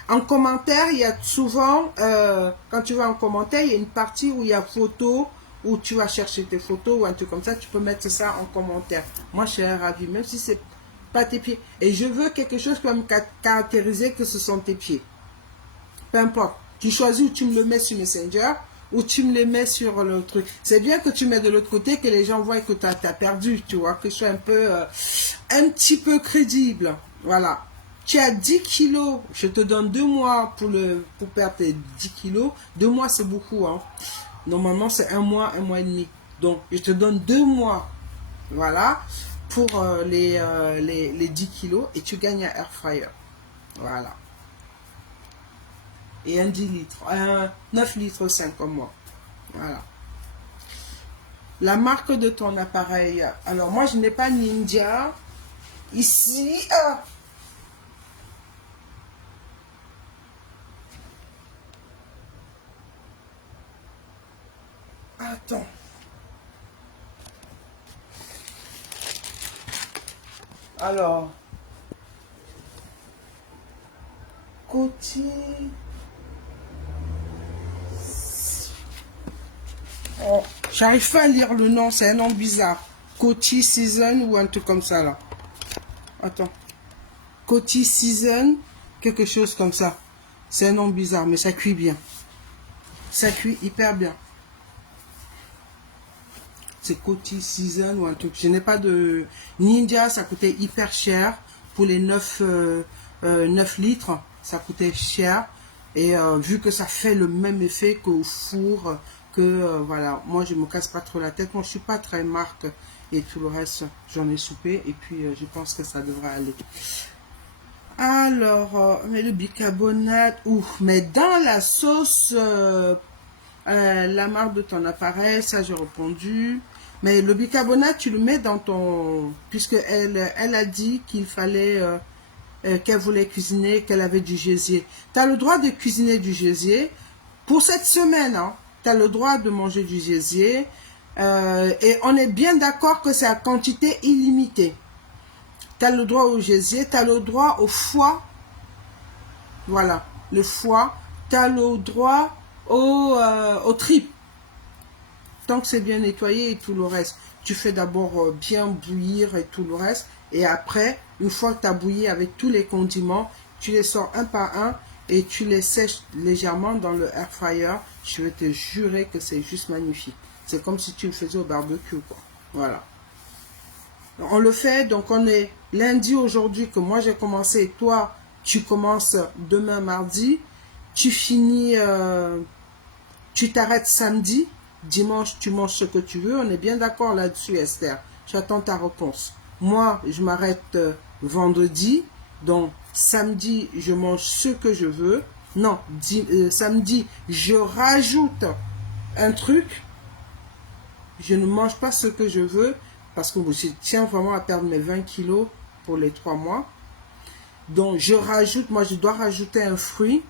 en commentaire. Il y a souvent, quand tu vas en commentaire, il y a une partie où il y a photo, où tu vas chercher tes photos ou un truc comme ça, tu peux mettre ça en commentaire. Moi, je serais ravie, même si c'est pas tes pieds. Et je veux quelque chose qui va me caractériser que ce sont tes pieds. Peu importe. Tu choisis où tu me le mets sur Messenger ou tu me les mets sur le truc. C'est bien que tu mets de l'autre côté, que les gens voient que tu as perdu, tu vois, que je sois un petit peu crédible. Voilà. Tu as 10 kilos, je te donne 2 mois pour perdre tes 10 kilos. 2 mois, c'est beaucoup, hein. Normalement, c'est un mois et demi. Donc, je te donne 2 mois, voilà, pour les 10 kilos et tu gagnes un air fryer. Voilà. Et un 10 litres, un 9 litres 5 comme moi. Voilà. La marque de ton appareil. Alors, moi, je n'ai pas Ninja. Ici, attends. Alors, côté... Oh, j'arrive pas à lire le nom, c'est un nom bizarre. Coty Season ou un truc comme ça là. Attends. Coty Season, quelque chose comme ça. C'est un nom bizarre, mais ça cuit bien. Ça cuit hyper bien. C'est Coty Season ou un truc. Je n'ai pas de... Ninja, ça coûtait hyper cher. Pour les 9 litres, ça coûtait cher. Et vu que ça fait le même effet qu'au four, voilà, moi je me casse pas trop la tête. Moi je suis pas très marque et tout le reste, j'en ai soupé. Et puis je pense que ça devrait aller. Alors, mais le bicarbonate, ouf, mais dans la sauce... la marque de ton appareil, ça j'ai répondu. Mais le bicarbonate, tu le mets dans ton... Puisque elle a dit qu'il fallait... qu'elle voulait cuisiner, qu'elle avait du gésier. Tu as le droit de cuisiner du gésier. Pour cette semaine, hein, tu as le droit de manger du gésier. Et on est bien d'accord que c'est à quantité illimitée. Tu as le droit au gésier, tu as le droit au foie. Voilà, le foie. Tu as le droit aux tripes. Tant que c'est bien nettoyé et tout le reste. Tu fais d'abord bien bouillir et tout le reste. Et après, une fois que tu as bouilli avec tous les condiments, tu les sors un par un et tu les sèches légèrement dans le air fryer. Je vais te jurer que c'est juste magnifique. C'est comme si tu le faisais au barbecue, quoi. Voilà. On le fait, donc on est lundi aujourd'hui que moi j'ai commencé, toi tu commences demain mardi, tu finis, tu t'arrêtes samedi, dimanche tu manges ce que tu veux, on est bien d'accord là-dessus Esther, j'attends ta réponse. Moi je m'arrête vendredi, donc samedi je mange ce que je veux, non, samedi je rajoute un truc, je ne mange pas ce que je veux, parce que je tiens vraiment à perdre mes 20 kilos pour les 3 mois. Donc, je rajoute, moi, je dois rajouter un fruit.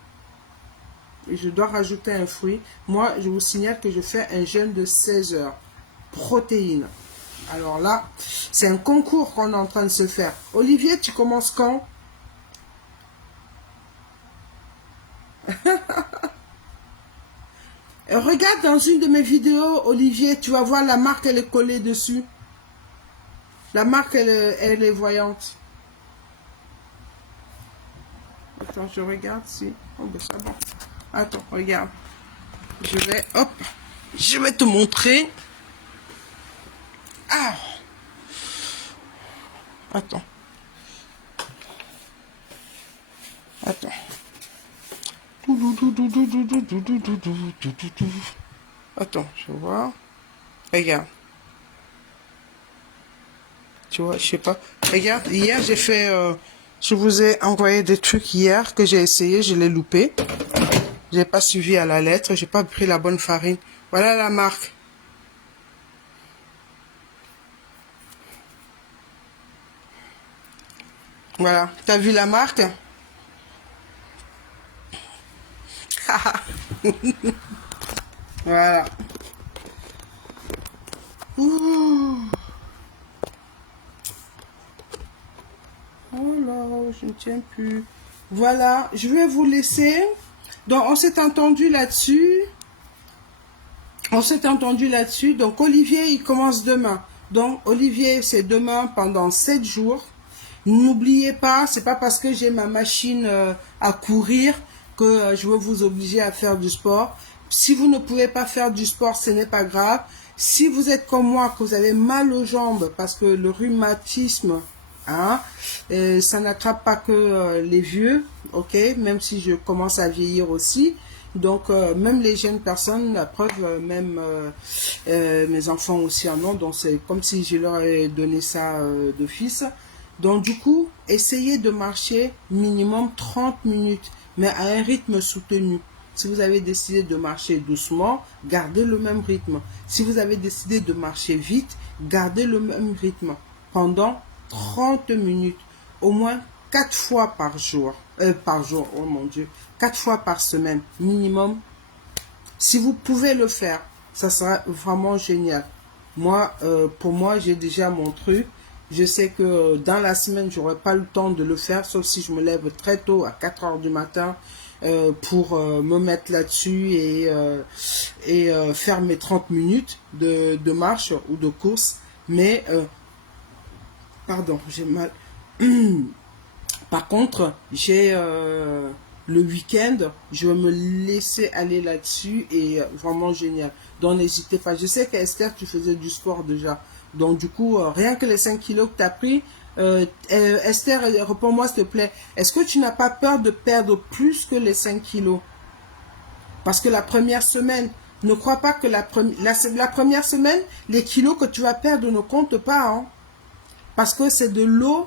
Je dois rajouter un fruit. Moi, je vous signale que je fais un jeûne de 16 heures. Protéines. Alors là, c'est un concours qu'on est en train de se faire. Olivier, tu commences quand? Regarde dans une de mes vidéos, Olivier, tu vas voir la marque, elle est collée dessus. La marque, elle est voyante. Attends, je regarde si... Oh, ben ça va. Attends, regarde. Je vais... Hop. Je vais te montrer. Ah. Attends. Attends. Attends, je vois. Regarde. Tu vois, je sais pas. Regarde, hier j'ai fait... je vous ai envoyé des trucs hier que j'ai essayé, je l'ai loupé. J'ai pas suivi à la lettre, j'ai pas pris la bonne farine. Voilà la marque. Voilà, t'as vu la marque? Voilà. Ouh. Oh là, je ne tiens plus. Voilà, je vais vous laisser. Donc, on s'est entendu là-dessus. On s'est entendu là-dessus. Donc, Olivier, il commence demain. Donc, Olivier, c'est demain pendant 7 jours. N'oubliez pas, c'est pas parce que j'ai ma machine à courir que je veux vous obliger à faire du sport. Si vous ne pouvez pas faire du sport, ce n'est pas grave. Si vous êtes comme moi, que vous avez mal aux jambes, parce que le rhumatisme, hein, ça n'attrape pas que les vieux, ok, même si je commence à vieillir aussi. Donc, même les jeunes personnes, la preuve, même mes enfants aussi en ont. Donc, c'est comme si je leur ai donné ça d'office. Donc, du coup, essayez de marcher minimum 30 minutes, mais à un rythme soutenu. Si vous avez décidé de marcher doucement, gardez le même rythme. Si vous avez décidé de marcher vite, gardez le même rythme pendant 30 minutes, au moins 4 fois par jour. Oh mon Dieu, 4 fois par semaine, minimum. Si vous pouvez le faire, ça sera vraiment génial. Moi, pour moi, j'ai déjà mon truc. Je sais que dans la semaine, j'aurai pas le temps de le faire, sauf si je me lève très tôt, à 4 heures du matin, pour me mettre là-dessus et faire mes 30 minutes de marche ou de course. Mais, pardon, j'ai mal. Par contre, j'ai le week-end, je vais me laisser aller là-dessus et vraiment génial. Donc n'hésitez pas. Je sais qu'Esther, tu faisais du sport déjà. Donc du coup, rien que les 5 kilos que tu as pris, Esther, réponds-moi s'il te plaît. Est-ce que tu n'as pas peur de perdre plus que les 5 kilos? Parce que la première semaine, ne crois pas que la première semaine, les kilos que tu vas perdre ne comptent pas. Hein, parce que c'est de l'eau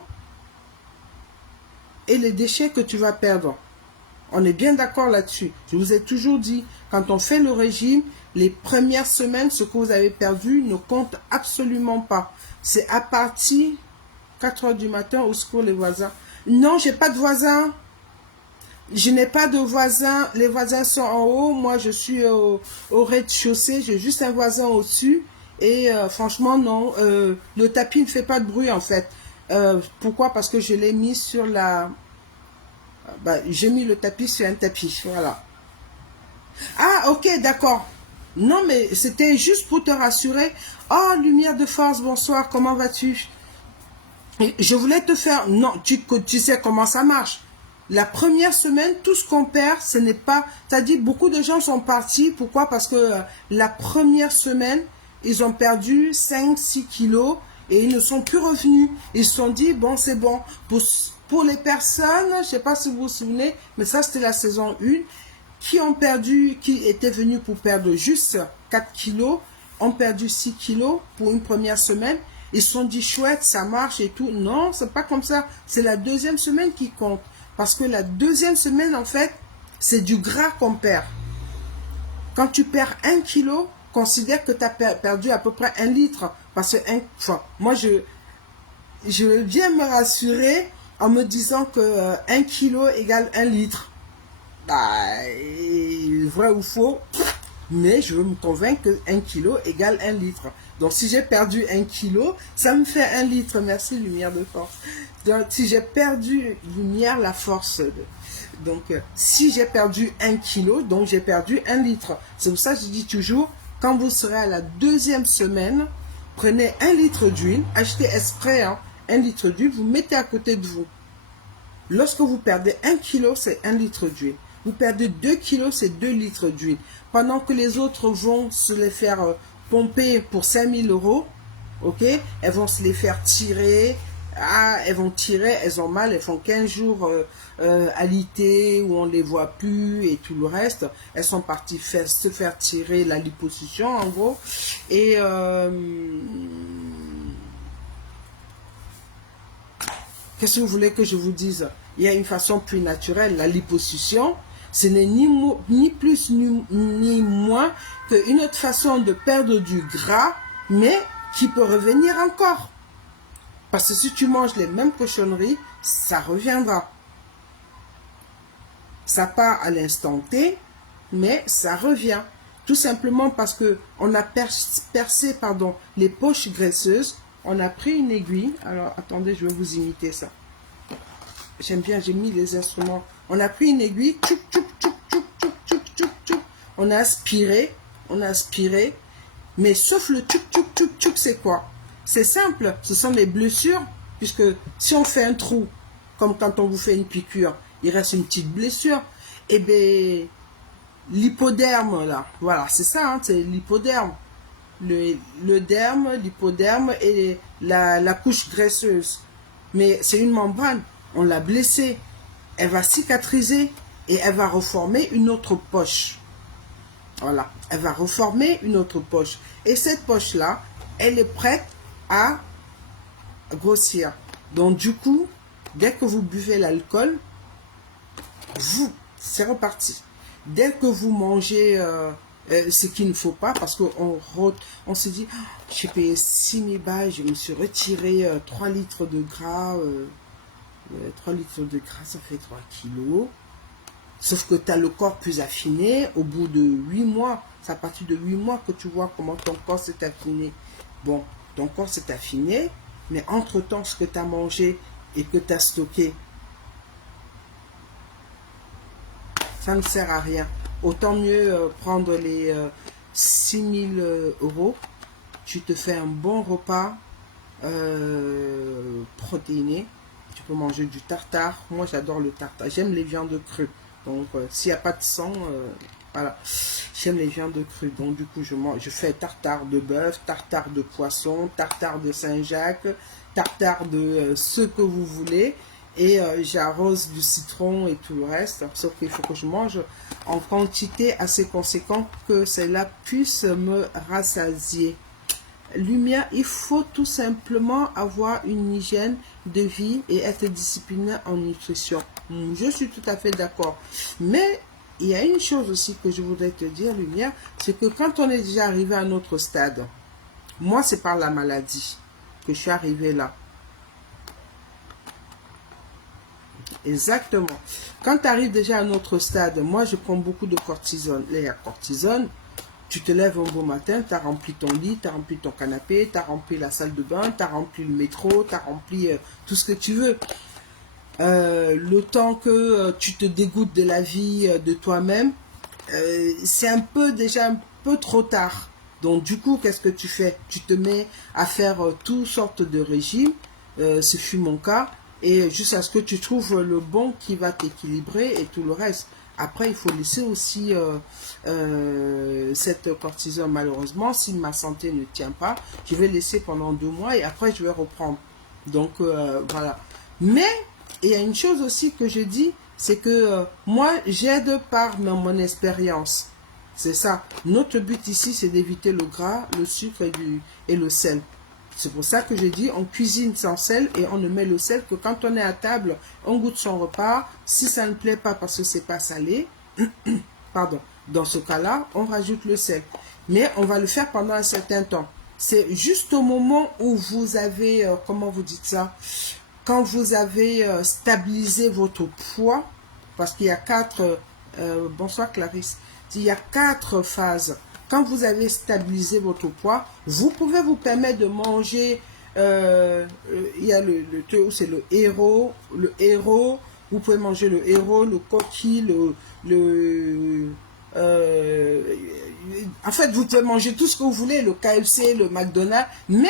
et les déchets que tu vas perdre. On est bien d'accord là-dessus. Je vous ai toujours dit, quand on fait le régime, les premières semaines, ce que vous avez perdu ne compte absolument pas. C'est à partir 4 heures du matin, au secours les voisins. Non, j'ai pas de voisins. Je n'ai pas de voisins. Les voisins sont en haut. Moi, je suis au rez-de-chaussée. J'ai juste un voisin au-dessus. Et franchement, non. Le tapis ne fait pas de bruit, en fait. Pourquoi? Parce que je l'ai mis sur la... j'ai mis le tapis sur un tapis. Voilà. Ah, ok, d'accord. Non, mais c'était juste pour te rassurer. Oh, lumière de force, bonsoir, comment vas-tu? Je voulais te faire... Non, tu sais comment ça marche. La première semaine, tout ce qu'on perd, ce n'est pas... T'as dit, beaucoup de gens sont partis. Pourquoi? Parce que la première semaine, ils ont perdu 5-6 kilos et ils ne sont plus revenus. Ils se sont dit, bon, c'est bon. Pour les personnes, je ne sais pas si vous vous souvenez, mais ça, c'était la saison 1, qui ont perdu, qui étaient venus pour perdre juste 4 kilos, ont perdu 6 kilos pour une première semaine. Ils se sont dit, chouette, ça marche et tout. Non, c'est pas comme ça. C'est la deuxième semaine qui compte. Parce que la deuxième semaine, en fait, c'est du gras qu'on perd. Quand tu perds 1 kilo, considère que tu as perdu à peu près 1 litre. Parce que, moi, je viens me rassurer en me disant que 1 kilo égale 1 litre. Bah, vrai ou faux, mais je veux me convaincre que 1 kilo égale 1 litre. Donc, si j'ai perdu 1 kilo, ça me fait 1 litre. Merci, lumière de force. Donc, si j'ai perdu, lumière, la force. Donc, si j'ai perdu 1 kilo, donc j'ai perdu 1 litre. C'est pour ça que je dis toujours, quand vous serez à la deuxième semaine, prenez 1 litre d'huile, achetez exprès 1 litre d'huile, vous mettez à côté de vous. Lorsque vous perdez 1 kilo, c'est 1 litre d'huile. Vous perdez 2 kilos, c'est 2 litres d'huile. Pendant que les autres vont se les faire pomper pour 5000 €, ok? Elles vont se les faire tirer. Ah, elles vont tirer, elles ont mal, elles font 15 jours alitées où on ne les voit plus et tout le reste. Elles sont parties se faire tirer la liposuction en gros. Et qu'est-ce que vous voulez que je vous dise? Il y a une façon plus naturelle, la liposuction. Ce n'est ni plus ni moins qu'une autre façon de perdre du gras, mais qui peut revenir encore. Parce que si tu manges les mêmes cochonneries, ça reviendra. Ça part à l'instant T, mais ça revient. Tout simplement parce qu'on a percé les poches graisseuses. On a pris une aiguille. Alors, attendez, je vais vous imiter ça. J'aime bien, j'ai mis les instruments. On a pris une aiguille. Tchouk, tchouk, tchouk, tchouk, tchouk, tchouk, tchouk, tchouk. On a aspiré. Mais sauf le tchouk, tchouk, tchouk, tchouk, c'est quoi? C'est simple, ce sont les blessures, puisque si on fait un trou, comme quand on vous fait une piqûre, il reste une petite blessure, et bien, l'hypoderme, là, voilà, c'est ça, c'est l'hypoderme. Le derme, l'hypoderme et la couche graisseuse. Mais c'est une membrane, on l'a blessée, elle va cicatriser et elle va reformer une autre poche. Voilà, elle va reformer une autre poche. Et cette poche-là, elle est prête à grossir. Donc du coup, dès que vous buvez l'alcool, c'est reparti. Dès que vous mangez ce qu'il ne faut pas, parce qu'on se dit, oh, j'ai payé 6000 balles, je me suis retiré 3 litres de gras. 3 litres de gras, ça fait 3 kilos. Sauf que tu as le corps plus affiné au bout de 8 mois. C'est à partir de 8 mois que tu vois comment ton corps s'est affiné. Bon, ton corps s'est affiné, mais entre-temps, ce que tu as mangé et que tu as stocké, ça ne sert à rien. Autant mieux prendre les 6000 €. Tu te fais un bon repas protéiné. Tu peux manger du tartare. Moi, j'adore le tartare. J'aime les viandes crues. Donc, s'il n'y a pas de sang, voilà. J'aime les viandes crues. Donc, du coup, je fais tartare de bœuf, tartare de poisson, tartare de Saint-Jacques, tartare de ce que vous voulez. Et j'arrose du citron et tout le reste. Sauf qu'il faut que je mange en quantité assez conséquente que cela puisse me rassasier. Lumière, il faut tout simplement avoir une hygiène de vie et être discipliné en nutrition. Je suis tout à fait d'accord. Mais il y a une chose aussi que je voudrais te dire, Lumière, c'est que quand on est déjà arrivé à un autre stade, moi c'est par la maladie que je suis arrivé là. Exactement. Quand tu arrives déjà à un autre stade, moi je prends beaucoup de cortisone. Là, il y a cortisone. Tu te lèves un beau matin, tu as rempli ton lit, tu as rempli ton canapé, tu as rempli la salle de bain, tu as rempli le métro, tu as rempli tout ce que tu veux. Le temps que tu te dégoûtes de la vie, de toi-même, c'est déjà un peu trop tard. Donc du coup, qu'est-ce que tu fais? Tu te mets à faire toutes sortes de régimes, ce fut mon cas, et jusqu'à ce que tu trouves le bon qui va t'équilibrer et tout le reste. Après, il faut laisser aussi cette cortisone, malheureusement, si ma santé ne tient pas, je vais laisser pendant 2 mois et après, je vais reprendre. Donc, voilà. Mais, il y a une chose aussi que je dis, c'est que moi, j'aide par mon expérience. C'est ça. Notre but ici, c'est d'éviter le gras, le sucre et le sel. C'est pour ça que je dis, on cuisine sans sel et on ne met le sel que quand on est à table, on goûte son repas. Si ça ne plaît pas parce que c'est pas salé, pardon, dans ce cas-là, on rajoute le sel. Mais on va le faire pendant un certain temps. C'est juste au moment où vous avez, comment vous dites ça, quand vous avez stabilisé votre poids, parce qu'il y a 4, bonsoir Clarisse, il y a 4 phases. Quand vous avez stabilisé votre poids, vous pouvez vous permettre de manger, il y a c'est le héros, vous pouvez manger le héros, le coquille, en fait, vous pouvez manger tout ce que vous voulez, le KFC, le McDonald's, mais,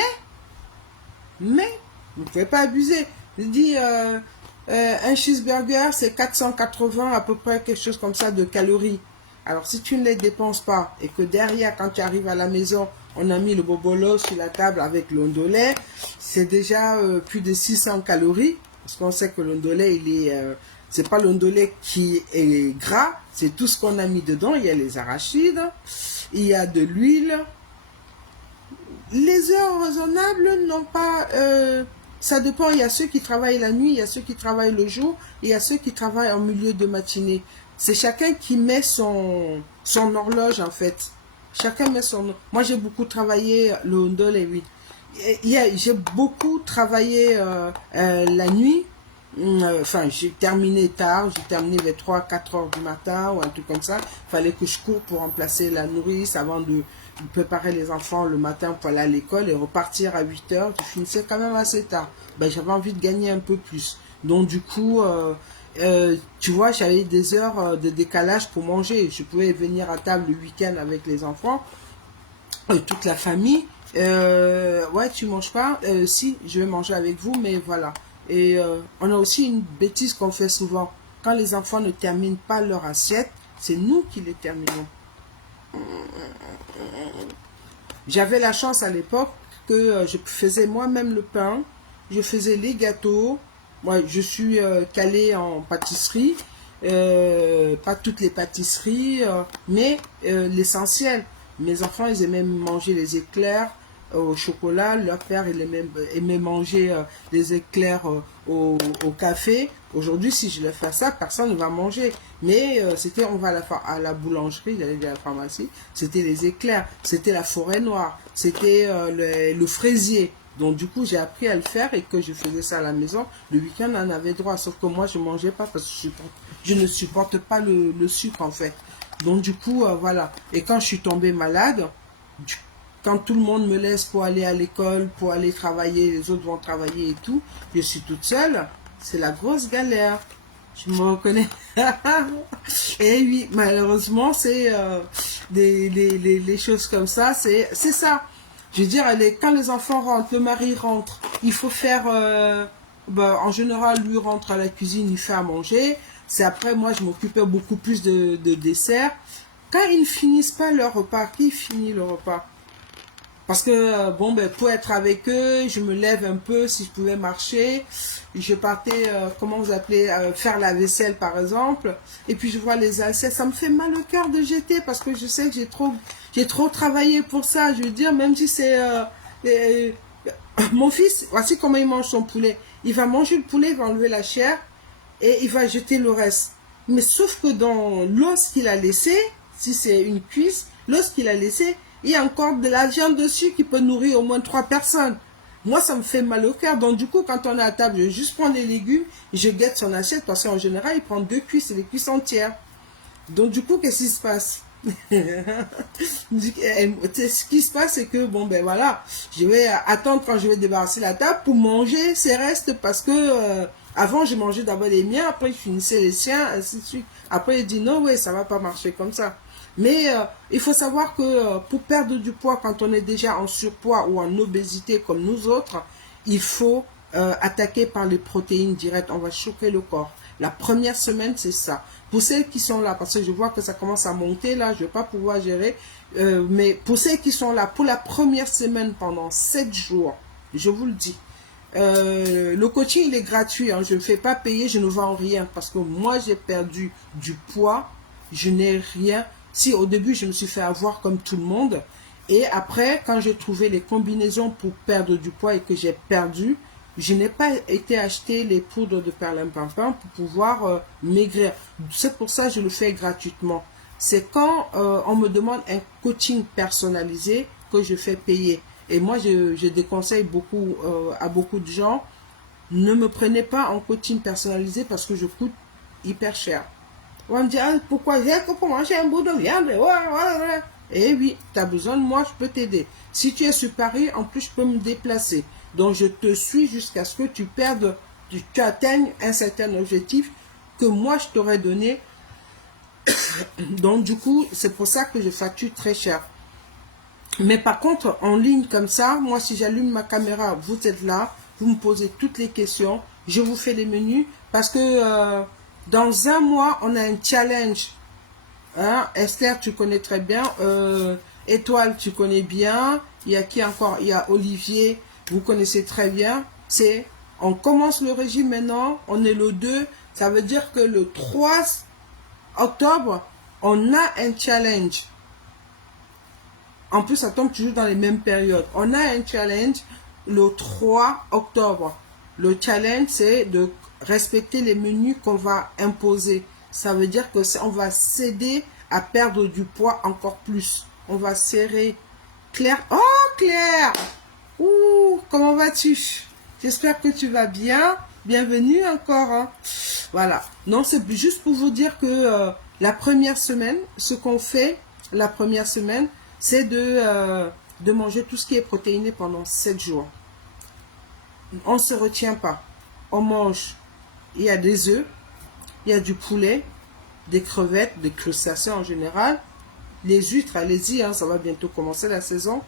vous ne pouvez pas abuser. Je dis, un cheeseburger, c'est 480 à peu près, quelque chose comme ça de calories. Alors, si tu ne les dépenses pas et que derrière, quand tu arrives à la maison, on a mis le bobolo sur la table avec l'ondolé, c'est déjà plus de 600 calories. Parce qu'on sait que l'ondolé, c'est pas l'ondolé qui est gras, c'est tout ce qu'on a mis dedans. Il y a les arachides, il y a de l'huile. Les heures raisonnables n'ont pas... ça dépend, il y a ceux qui travaillent la nuit, il y a ceux qui travaillent le jour, et il y a ceux qui travaillent en milieu de matinée. C'est chacun qui met son horloge, en fait. Chacun met son... Moi, j'ai beaucoup travaillé le ondolé, oui. J'ai beaucoup travaillé la nuit. Enfin, j'ai terminé tard, j'ai terminé vers 3-4 heures du matin ou un truc comme ça. Il fallait que je cours pour remplacer la nourrice avant de préparer les enfants le matin pour aller à l'école et repartir à 8 heures. Je finissais quand même assez tard. Ben, j'avais envie de gagner un peu plus. Donc, du coup, tu vois, j'avais des heures de décalage pour manger. Je pouvais venir à table le week-end avec les enfants, toute la famille. Ouais, tu manges pas? Si, je vais manger avec vous, mais voilà. Et on a aussi une bêtise qu'on fait souvent. Quand les enfants ne terminent pas leur assiette, c'est nous qui les terminons. J'avais la chance à l'époque que je faisais moi-même le pain, je faisais les gâteaux. Moi, je suis calée en pâtisserie, pas toutes les pâtisseries, mais l'essentiel. Mes enfants, ils aimaient manger les éclairs au chocolat. Leur père, il aimait manger des éclairs au café. Aujourd'hui, si je leur fais ça, personne ne va manger. Mais c'était, on va à la boulangerie, j'allais dire à la pharmacie, c'était les éclairs, c'était la forêt noire, c'était le fraisier. Donc du coup, j'ai appris à le faire et que je faisais ça à la maison. Le week-end, on en avait droit, sauf que moi, je ne mangeais pas parce que je ne supporte pas le sucre, en fait. Donc du coup, voilà. Et quand je suis tombée malade, quand tout le monde me laisse pour aller à l'école, pour aller travailler, les autres vont travailler et tout, je suis toute seule, c'est la grosse galère. Je me reconnais. Et oui, malheureusement, c'est les choses comme ça, c'est ça. Je veux dire, quand les enfants rentrent, le mari rentre, il faut faire... en général, lui rentre à la cuisine, il fait à manger. C'est après, moi, je m'occupais beaucoup plus de dessert. Quand ils ne finissent pas leur repas, qui finit le repas? Parce que, bon, ben, pour être avec eux, je me lève un peu, si je pouvais marcher. Je partais, comment vous appelez, faire la vaisselle, par exemple. Et puis, je vois les assiettes. Ça me fait mal au cœur de jeter parce que je sais que j'ai trop travaillé pour ça. Je veux dire, même si c'est... mon fils, voici comment il mange son poulet. Il va manger le poulet, il va enlever la chair et il va jeter le reste. Mais sauf que dans l'os qu'il a laissé, si c'est une cuisse, l'os qu'il a laissé, il y a encore de la viande dessus qui peut nourrir au moins 3 personnes. Moi, ça me fait mal au cœur. Donc, du coup, quand on est à table, je juste prends les légumes et je guette son assiette parce qu'en général, il prend 2 cuisses et les cuisses entières. Donc, du coup, qu'est-ce qui se passe? Ce qui se passe, c'est que, bon, ben voilà, je vais attendre quand je vais débarrasser la table pour manger ces restes parce que avant, je mangeais d'abord les miens, après, je finissais les siens, ainsi de suite. Après, il dit non, ouais, ça va pas marcher comme ça. Mais il faut savoir que pour perdre du poids, quand on est déjà en surpoids ou en obésité comme nous autres, il faut attaqué par les protéines directes. On va choquer le corps. La première semaine, c'est ça. Pour celles qui sont là, parce que je vois que ça commence à monter, là, je ne vais pas pouvoir gérer. Mais pour celles qui sont là, pour la première semaine, pendant 7 jours, je vous le dis, le coaching, il est gratuit. Hein, je ne fais pas payer, je ne vends rien. Parce que moi, j'ai perdu du poids. Je n'ai rien. Si au début, je me suis fait avoir comme tout le monde. Et après, quand j'ai trouvé les combinaisons pour perdre du poids et que j'ai perdu, je n'ai pas été acheter les poudres de perlimpinpin pour pouvoir maigrir. C'est pour ça que je le fais gratuitement. C'est quand on me demande un coaching personnalisé que je fais payer. Et moi, je déconseille beaucoup à beaucoup de gens, ne me prenez pas en coaching personnalisé parce que je coûte hyper cher. On va me dire, ah, pourquoi j'ai que pour manger un bout de viande? Eh oui, tu as besoin de moi, je peux t'aider. Si tu es sur Paris, en plus, je peux me déplacer. Donc, je te suis jusqu'à ce que tu perdes, tu atteignes un certain objectif que moi, je t'aurais donné. Donc, du coup, c'est pour ça que je facture très cher. Mais par contre, en ligne comme ça, moi, si j'allume ma caméra, vous êtes là, vous me posez toutes les questions, je vous fais les menus, parce que dans un mois, on a un challenge. Hein? Esther, tu connais très bien. Étoile, tu connais bien. Il y a qui encore? Il y a Olivier, vous connaissez très bien. C'est, on commence le régime maintenant, on est le 2. Ça veut dire que le 3 octobre, on a un challenge. En plus, ça tombe toujours dans les mêmes périodes. On a un challenge le 3 octobre. Le challenge, c'est de respecter les menus qu'on va imposer. Ça veut dire que on va s'aider à perdre du poids encore plus. On va serrer. Claire. Oh, Claire! Ouh, comment vas-tu? J'espère que tu vas bien. Bienvenue encore. Hein. Voilà. Non, c'est juste pour vous dire que la première semaine, ce qu'on fait la première semaine, c'est de manger tout ce qui est protéiné pendant 7 jours. On ne se retient pas. On mange, il y a des œufs, il y a du poulet, des crevettes, des crustacés en général. Les huîtres, allez-y, hein, ça va bientôt commencer la saison.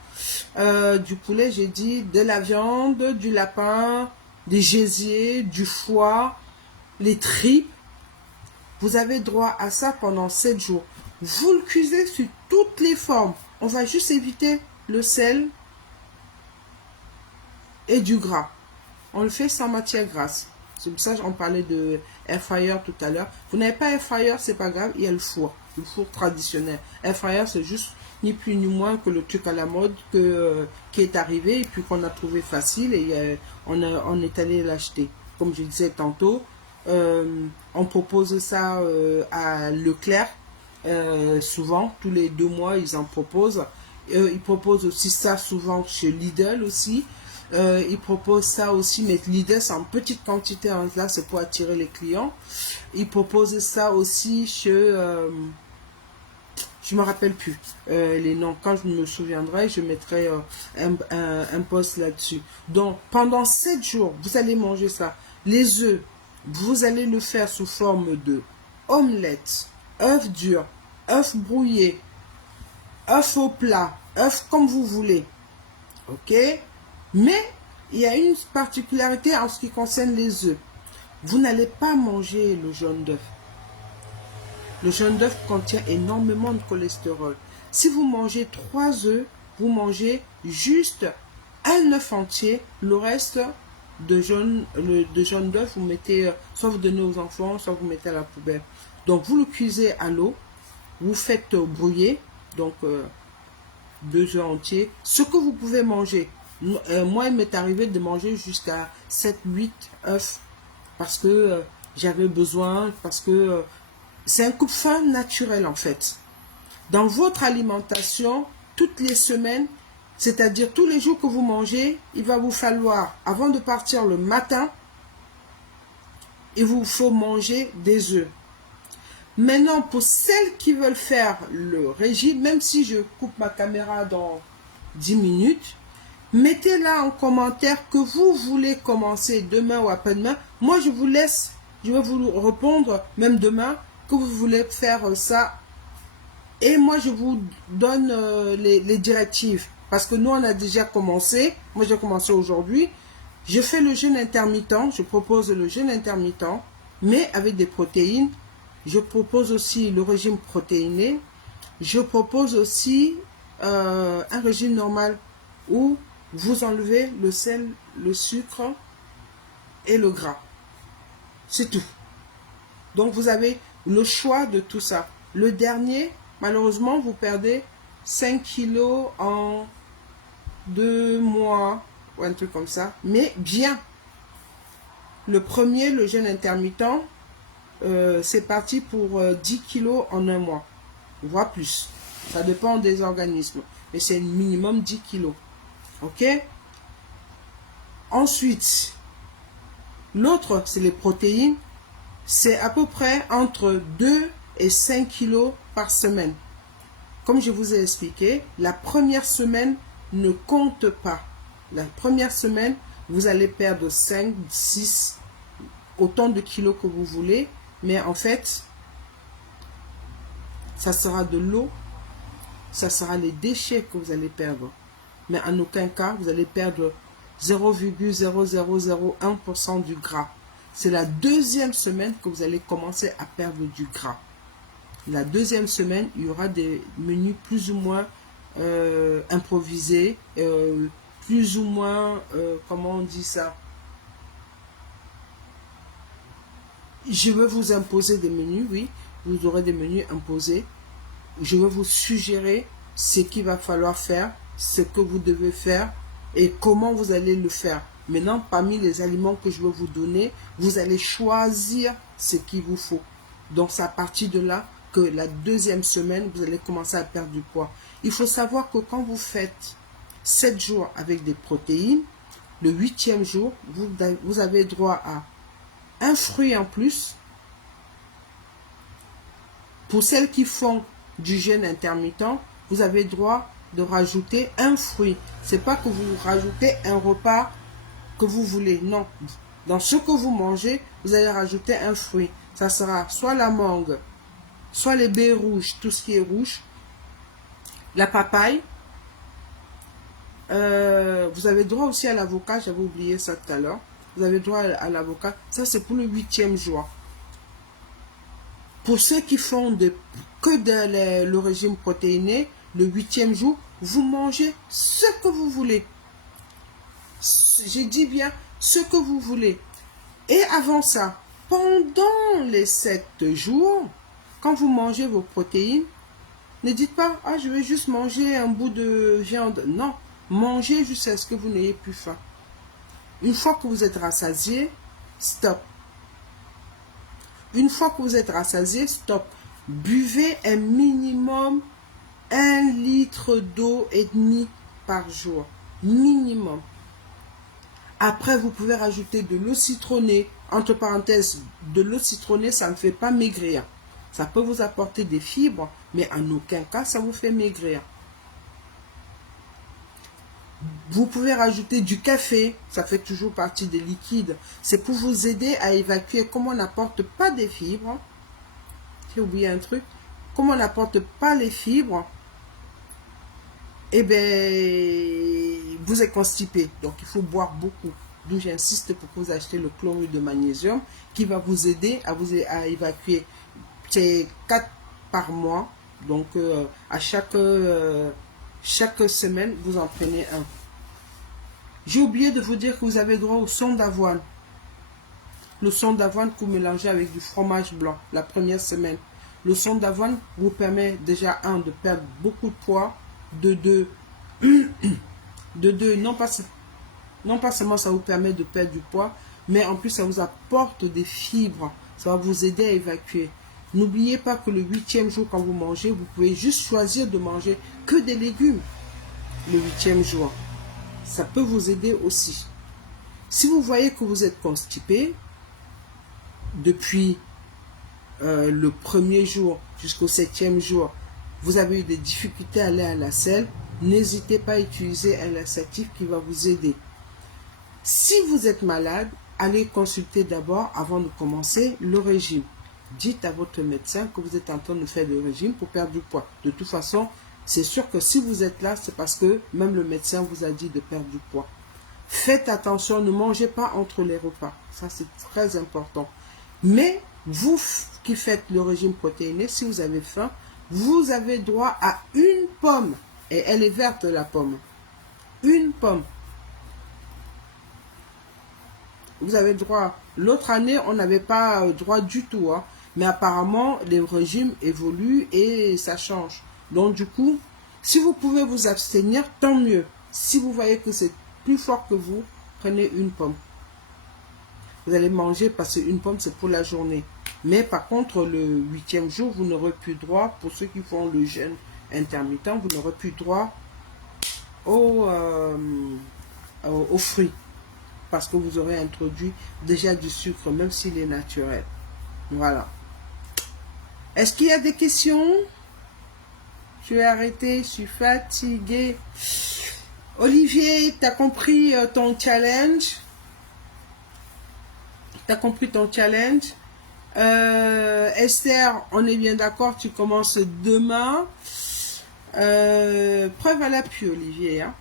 Du poulet, j'ai dit, de la viande, du lapin, des gésiers, du foie, les tripes. Vous avez droit à ça pendant 7 jours. Vous le cuisez sur toutes les formes. On va juste éviter le sel et du gras. On le fait sans matière grasse. C'est pour ça qu'on parlait de air fryer tout à l'heure. Vous n'avez pas air fryer, c'est pas grave, il y a le four traditionnel. Air fryer, c'est juste ni plus ni moins que le truc à la mode qui est arrivé et puis qu'on a trouvé facile et on est allé l'acheter. Comme je disais tantôt, on propose ça à Leclerc. Souvent, tous les 2 mois, ils en proposent. Ils proposent aussi ça souvent chez Lidl aussi. Ils proposent ça aussi, mais Lidl, c'est en petite quantité. Hein, là, c'est pour attirer les clients. Ils proposent ça aussi chez... je me rappelle plus les noms. Quand je me souviendrai, je mettrai un post là-dessus. Donc, pendant 7 jours, vous allez manger ça. Les œufs, vous allez le faire sous forme de omelette, œufs durs, œufs brouillés, œufs au plat, œufs comme vous voulez. Ok? Mais il y a une particularité en ce qui concerne les œufs. Vous n'allez pas manger le jaune d'œuf. Le jaune d'œuf contient énormément de cholestérol. Si vous mangez 3 œufs, vous mangez juste un œuf entier. Le reste de jaune d'œuf, vous mettez, soit vous donnez aux enfants, soit vous mettez à la poubelle. Donc vous le cuisez à l'eau, vous faites brouiller, donc 2 œufs entiers. Ce que vous pouvez manger, moi il m'est arrivé de manger jusqu'à 7-8 œufs parce que j'avais besoin, parce que c'est un coupe-faim naturel en fait. Dans votre alimentation, toutes les semaines, c'est-à-dire tous les jours que vous mangez, il va vous falloir, avant de partir le matin, il vous faut manger des œufs. Maintenant, pour celles qui veulent faire le régime, même si je coupe ma caméra dans 10 minutes, mettez là en commentaire que vous voulez commencer demain ou après-demain. Moi, je vous laisse, je vais vous répondre même demain que vous voulez faire ça. Et moi, je vous donne les directives. Parce que nous, on a déjà commencé. Moi, j'ai commencé aujourd'hui. Je fais le jeûne intermittent, je propose le jeûne intermittent, mais avec des protéines. Je propose aussi le régime protéiné. Je propose aussi un régime normal où vous enlevez le sel, le sucre et le gras. C'est tout. Donc vous avez le choix de tout ça. Le dernier, malheureusement, vous perdez 5 kilos en 2 mois ou un truc comme ça. Mais bien. Le premier, le jeûne intermittent, c'est parti pour 10 kilos en un mois, voire plus. Ça dépend des organismes. Mais c'est minimum 10 kilos. Ok? Ensuite, l'autre, c'est les protéines. C'est à peu près entre 2 et 5 kilos par semaine. Comme je vous ai expliqué, la première semaine ne compte pas. La première semaine, vous allez perdre 5, 6, autant de kilos que vous voulez. Mais en fait, ça sera de l'eau, ça sera les déchets que vous allez perdre. Mais en aucun cas, vous allez perdre 0,0001% du gras. C'est la deuxième semaine que vous allez commencer à perdre du gras. La deuxième semaine, il y aura des menus plus ou moins improvisés, plus ou moins, comment on dit ça? Je vais vous imposer des menus, oui, vous aurez des menus imposés. Je vais vous suggérer ce qu'il va falloir faire, ce que vous devez faire et comment vous allez le faire. Maintenant, parmi les aliments que je vais vous donner, vous allez choisir ce qu'il vous faut. Donc, c'est à partir de là que la deuxième semaine, vous allez commencer à perdre du poids. Il faut savoir que quand vous faites 7 jours avec des protéines, le 8e jour, vous avez droit à un fruit en plus. Pour celles qui font du jeûne intermittent, vous avez droit de rajouter un fruit. C'est pas que vous rajoutez un repas que vous voulez. Non. Dans ce que vous mangez, vous allez rajouter un fruit. Ça sera soit la mangue, soit les baies rouges, tout ce qui est rouge, la papaye. Vous avez droit aussi à l'avocat. J'avais oublié ça tout à l'heure. Vous avez droit à l'avocat. Ça, c'est pour le 8e jour. Pour ceux qui font le régime protéiné, le 8e jour, vous mangez ce que vous voulez. J'ai dit bien ce que vous voulez. Et avant ça, pendant les 7 jours, quand vous mangez vos protéines, ne dites pas, ah, je vais juste manger un bout de viande. Non, mangez jusqu'à ce que vous n'ayez plus faim. Une fois que vous êtes rassasié, stop. Une fois que vous êtes rassasié, stop. Buvez un minimum 1 litre d'eau et demi par jour. Minimum. Après, vous pouvez rajouter de l'eau citronnée. Entre parenthèses, de l'eau citronnée, ça ne fait pas maigrir. Ça peut vous apporter des fibres, mais en aucun cas, ça vous fait maigrir. Vous pouvez rajouter du café, ça fait toujours partie des liquides. C'est pour vous aider à évacuer. Comme on n'apporte pas des fibres, j'ai oublié un truc, comme on n'apporte pas les fibres, eh bien, vous êtes constipé. Donc, il faut boire beaucoup. D'où j'insiste pour que vous achetez le chlorure de magnésium qui va vous aider à évacuer. C'est 4 par mois. Donc, à chaque semaine, vous en prenez un. J'ai oublié de vous dire que vous avez droit au son d'avoine. Le son d'avoine que vous mélangez avec du fromage blanc la première semaine. Le son d'avoine vous permet déjà, de perdre beaucoup de poids. De deux, non pas seulement ça vous permet de perdre du poids, mais en plus ça vous apporte des fibres. Ça va vous aider à évacuer. N'oubliez pas que le 8e jour, quand vous mangez, vous pouvez juste choisir de manger que des légumes. Le 8e jour. Ça peut vous aider aussi. Si vous voyez que vous êtes constipé, depuis le 1er jour jusqu'au 7e jour, vous avez eu des difficultés à aller à la selle, n'hésitez pas à utiliser un laxatif qui va vous aider. Si vous êtes malade, allez consulter d'abord avant de commencer le régime. Dites à votre médecin que vous êtes en train de faire le régime pour perdre du poids. De toute façon, c'est sûr que si vous êtes là, c'est parce que même le médecin vous a dit de perdre du poids. Faites attention, ne mangez pas entre les repas. Ça, c'est très important. Mais vous qui faites le régime protéiné, si vous avez faim, vous avez droit à une pomme. Et elle est verte, la pomme. Une pomme. Vous avez droit. L'autre année, on n'avait pas droit du tout. Hein. Mais apparemment, les régimes évoluent et ça change. Donc, du coup, si vous pouvez vous abstenir, tant mieux. Si vous voyez que c'est plus fort que vous, prenez une pomme. Vous allez manger parce qu'une pomme, c'est pour la journée. Mais par contre, le 8e jour, vous n'aurez plus droit, pour ceux qui font le jeûne intermittent, vous n'aurez plus droit aux fruits. Parce que vous aurez introduit déjà du sucre, même s'il est naturel. Voilà. Est-ce qu'il y a des questions? Je vais arrêter, je suis fatiguée. Olivier, tu as compris ton challenge? Tu as compris ton challenge? Esther, on est bien d'accord, tu commences demain. Preuve à l'appui, Olivier. Hein.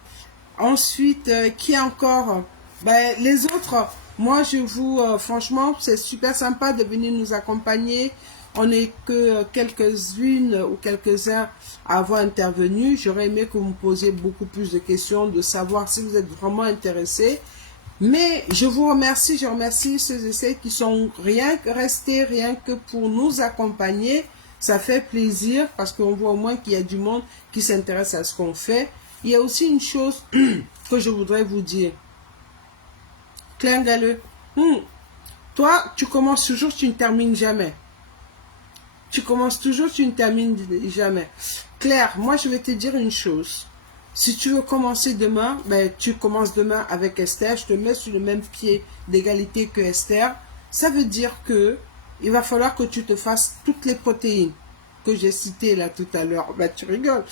Ensuite, qui encore? Ben, les autres, moi je vous, franchement, c'est super sympa de venir nous accompagner. On n'est que quelques-unes ou quelques-uns à avoir intervenu. J'aurais aimé que vous me posiez beaucoup plus de questions, de savoir si vous êtes vraiment intéressés. Mais je vous remercie, je remercie ceux et celles qui sont restés rien que pour nous accompagner. Ça fait plaisir parce qu'on voit au moins qu'il y a du monde qui s'intéresse à ce qu'on fait. Il y a aussi une chose que je voudrais vous dire. Claire Galleux, toi, tu commences toujours, tu ne termines jamais. Tu commences toujours, tu ne termines jamais. Claire, moi, je vais te dire une chose. Si tu veux commencer demain, ben, tu commences demain avec Esther. Je te mets sur le même pied d'égalité que Esther. Ça veut dire que il va falloir que tu te fasses toutes les protéines que j'ai citées là tout à l'heure. Ben, tu rigoles.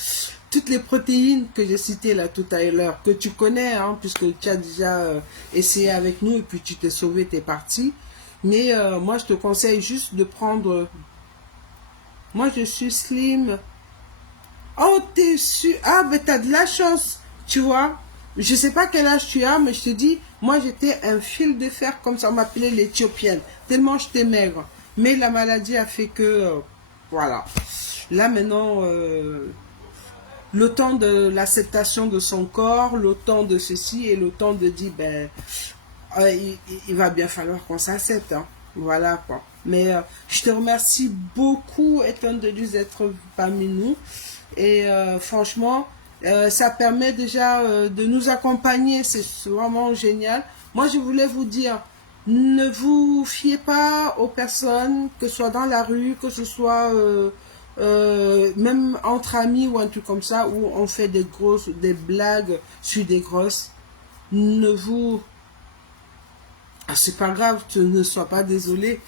Toutes les protéines que j'ai citées là tout à l'heure, que tu connais, hein, puisque tu as déjà essayé avec nous et puis tu t'es sauvé, t'es parti. Mais moi, je te conseille juste de prendre... Moi, je suis slim. Oh, t'es sûr? Ah, ben t'as de la chance, tu vois. Je sais pas quel âge tu as, mais je te dis, moi, j'étais un fil de fer, comme ça, on m'appelait l'Éthiopienne. Tellement j'étais maigre. Mais la maladie a fait que... voilà. Là, maintenant... le temps de l'acceptation de son corps, le temps de ceci et le temps de dire, ben, il va bien falloir qu'on s'accepte. Hein. Voilà quoi. Mais je te remercie beaucoup, étant donné d'être parmi nous. Et franchement, ça permet déjà de nous accompagner. C'est vraiment génial. Moi, je voulais vous dire, ne vous fiez pas aux personnes, que ce soit dans la rue, que ce soit... même entre amis ou un truc comme ça où on fait des blagues sur des grosses, ne vous... Ah, c'est pas grave, tu ne sois pas désolé.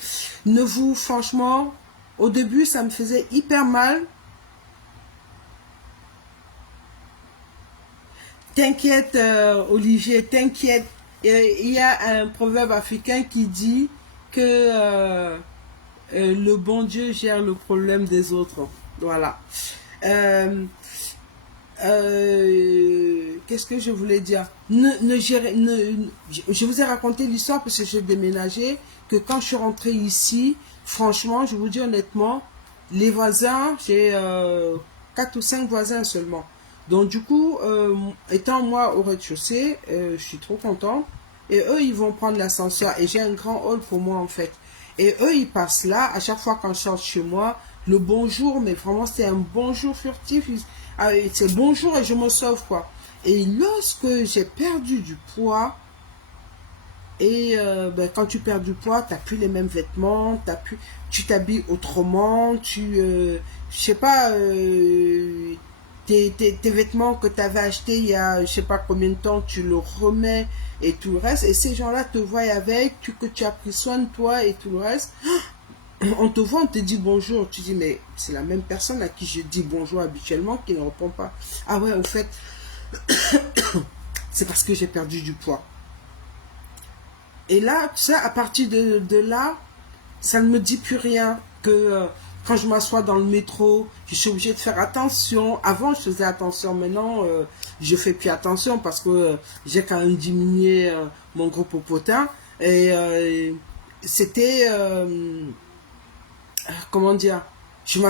Ne vous, franchement, au début, ça me faisait hyper mal. T'inquiète, Olivier, t'inquiète. Il y a un proverbe africain qui dit que le bon Dieu gère le problème des autres. Voilà. Qu'est-ce que je voulais dire? Je vous ai raconté l'histoire parce que j'ai déménagé, que quand je suis rentrée ici, franchement, je vous dis honnêtement, les voisins, j'ai 4 ou 5 voisins seulement. Donc du coup, étant moi au rez-de-chaussée, je suis trop contente. Et eux, ils vont prendre l'ascenseur. Et j'ai un grand hall pour moi en fait. Et eux, ils passent là, à chaque fois quand je sors chez moi, le bonjour, mais vraiment c'est un bonjour furtif. C'est bonjour et je me sauve quoi. Et lorsque j'ai perdu du poids, et ben, quand tu perds du poids, tu n'as plus les mêmes vêtements, tu t'habilles autrement, je sais pas, tes vêtements que tu avais achetés il y a je sais pas combien de temps, tu le remets et tout le reste. Et ces gens-là te voient avec, que tu as pris soin de toi et tout le reste. On te voit, on te dit bonjour. Tu dis, mais c'est la même personne à qui je dis bonjour habituellement qui ne répond pas. Ah ouais, au fait, c'est parce que j'ai perdu du poids. Et là, tu sais, à partir de là, ça ne me dit plus rien. Que Quand je m'assois dans le métro, je suis obligée de faire attention. Avant, je faisais attention. Maintenant, je fais plus attention parce que j'ai quand même diminué mon gros popotin. Et c'était... comment dire, sur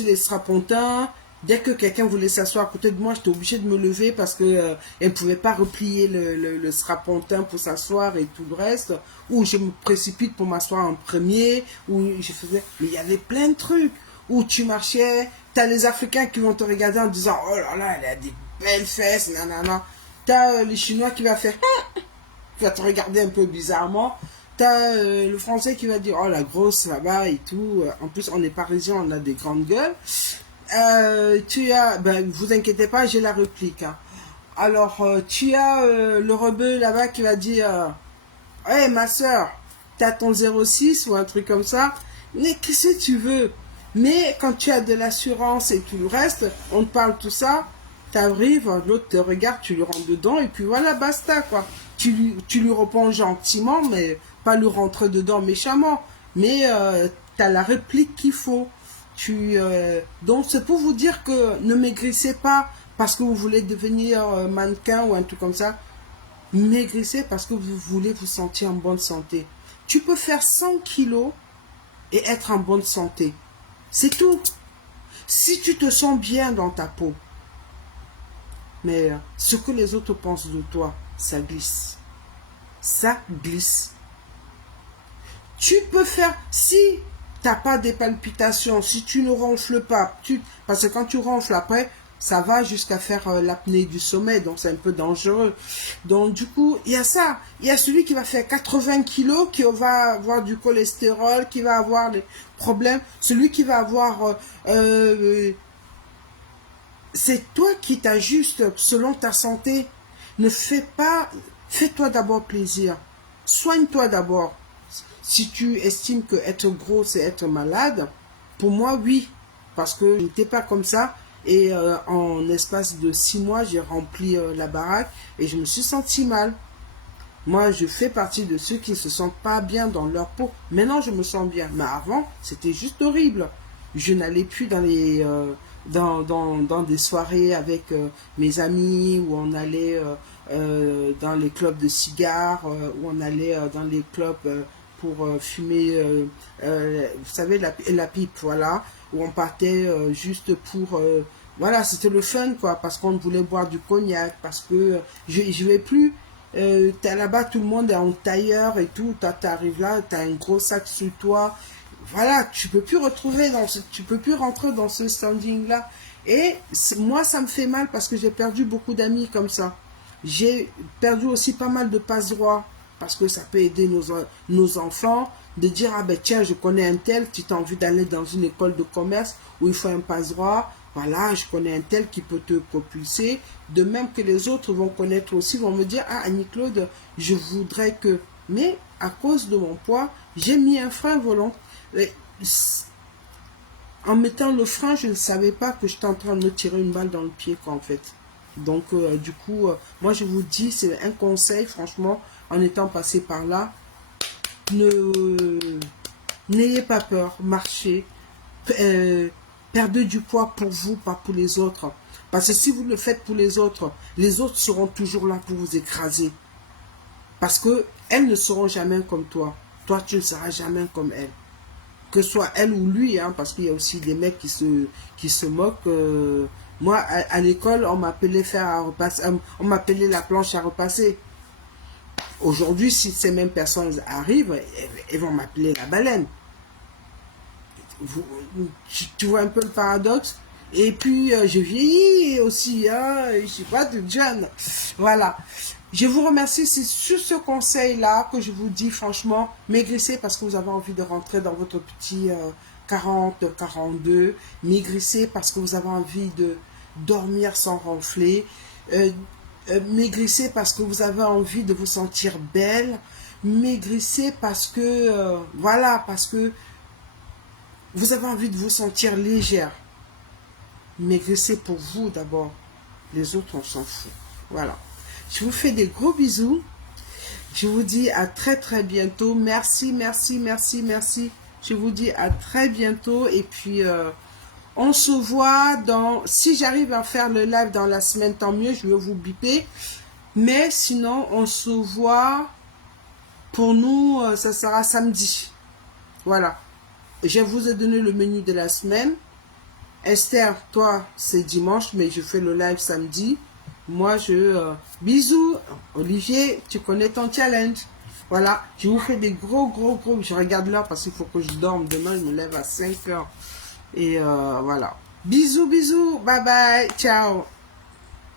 les strapontins, dès que quelqu'un voulait s'asseoir à côté de moi, j'étais obligée de me lever parce que elle ne pouvait pas replier le strapontin pour s'asseoir et tout le reste, ou je me précipite pour m'asseoir en premier, ou je faisais, mais il y avait plein de trucs, où tu marchais, t'as les Africains qui vont te regarder en disant, oh là là, elle a des belles fesses, nanana, t'as les Chinois qui va faire, qui va te regarder un peu bizarrement. T'as le français qui va dire, oh la grosse là-bas et tout. En plus, on est parisiens, on a des grandes gueules. Tu as, ben, vous inquiétez pas, j'ai la réplique. Hein. Alors, tu as le rebeu là-bas qui va dire, hey ma soeur, t'as ton 06 ou un truc comme ça. Mais qu'est-ce que tu veux? Mais quand tu as de l'assurance et tout le reste, on te parle tout ça, t'arrives, l'autre te regarde, tu lui rentres dedans et puis voilà, basta quoi. Tu lui réponds gentiment, mais pas lui rentrer dedans méchamment. Mais tu as la réplique qu'il faut. Donc c'est pour vous dire que ne maigrissez pas parce que vous voulez devenir mannequin ou un truc comme ça. Maigrissez parce que vous voulez vous sentir en bonne santé. Tu peux faire 100 kilos et être en bonne santé. C'est tout. Si tu te sens bien dans ta peau, mais ce que les autres pensent de toi, ça glisse. Ça glisse. Tu peux faire, si tu n'as pas des palpitations, si tu ne ronfles pas, parce que quand tu ronfles après, ça va jusqu'à faire l'apnée du sommeil, donc c'est un peu dangereux. Donc du coup, il y a ça. Il y a celui qui va faire 80 kilos, qui va avoir du cholestérol, qui va avoir des problèmes. Celui qui va avoir... c'est toi qui t'ajustes selon ta santé. Ne fais pas... Fais-toi d'abord plaisir. Soigne-toi d'abord. Si tu estimes que être gros, c'est être malade, pour moi, oui. Parce que je n'étais pas comme ça. Et en espace de 6 mois, j'ai rempli la baraque et je me suis senti mal. Moi, je fais partie de ceux qui ne se sentent pas bien dans leur peau. Maintenant, je me sens bien. Mais avant, c'était juste horrible. Je n'allais plus dans les... dans des soirées avec mes amis, où on allait dans les clubs de cigares, où on allait dans les clubs pour fumer, vous savez, la pipe, voilà, où on partait juste pour... voilà, c'était le fun, quoi, parce qu'on voulait boire du cognac, parce que je vais plus... t'es là-bas, tout le monde est en tailleur et tout, t'arrives là, t'as un gros sac sur toi, voilà, tu peux plus retrouver tu peux plus rentrer dans ce standing là. Et moi ça me fait mal parce que j'ai perdu beaucoup d'amis comme ça. J'ai perdu aussi pas mal de passe-droits parce que ça peut aider nos enfants de dire, ah ben tiens, je connais un tel, tu as envie d'aller dans une école de commerce où il faut un passe-droit, voilà, je connais un tel qui peut te propulser. De même que les autres vont connaître aussi, vont me dire, ah Annie-Claude, je voudrais que... Mais à cause de mon poids, j'ai mis un frein volant. En mettant le frein, je ne savais pas que j'étais en train de me tirer une balle dans le pied, quoi, en fait. Donc, du coup, moi, je vous dis, c'est un conseil, franchement, en étant passé par là, n'ayez pas peur, marchez, perdez du poids pour vous, pas pour les autres. Parce que si vous le faites pour les autres seront toujours là pour vous écraser. Parce que elles ne seront jamais comme toi. Toi, tu ne seras jamais comme elles. Que ce soit elle ou lui, hein, parce qu'il y a aussi des mecs qui se moquent. Moi, à l'école, on m'appelait on m'appelait la planche à repasser. Aujourd'hui, si ces mêmes personnes arrivent, elles vont m'appeler la baleine. Tu vois un peu le paradoxe? Et puis, je vieillis aussi, hein, je ne suis pas toute jeune. Voilà. Je vous remercie, c'est sur ce conseil-là que je vous dis franchement, maigrissez parce que vous avez envie de rentrer dans votre petit 40, 42. Maigrissez parce que vous avez envie de dormir sans ronfler. Maigrissez parce que vous avez envie de vous sentir belle. Maigrissez parce que, voilà, parce que vous avez envie de vous sentir légère. Maigrissez pour vous d'abord. Les autres, on s'en fout. Voilà. Je vous fais des gros bisous. Je vous dis à très très bientôt. Merci, merci, merci, merci. Je vous dis à très bientôt. Et puis, on se voit dans... Si j'arrive à faire le live dans la semaine, tant mieux, je vais vous biper. Mais sinon, on se voit... Pour nous, ça sera samedi. Voilà. Je vous ai donné le menu de la semaine. Esther, toi, c'est dimanche, mais je fais le live samedi. Moi, bisous. Olivier, tu connais ton challenge. Voilà. Je vous fais des gros. Je regarde l'heure parce qu'il faut que je dorme. Demain, je me lève à 5 heures. Et voilà. Bisous. Bye bye. Ciao.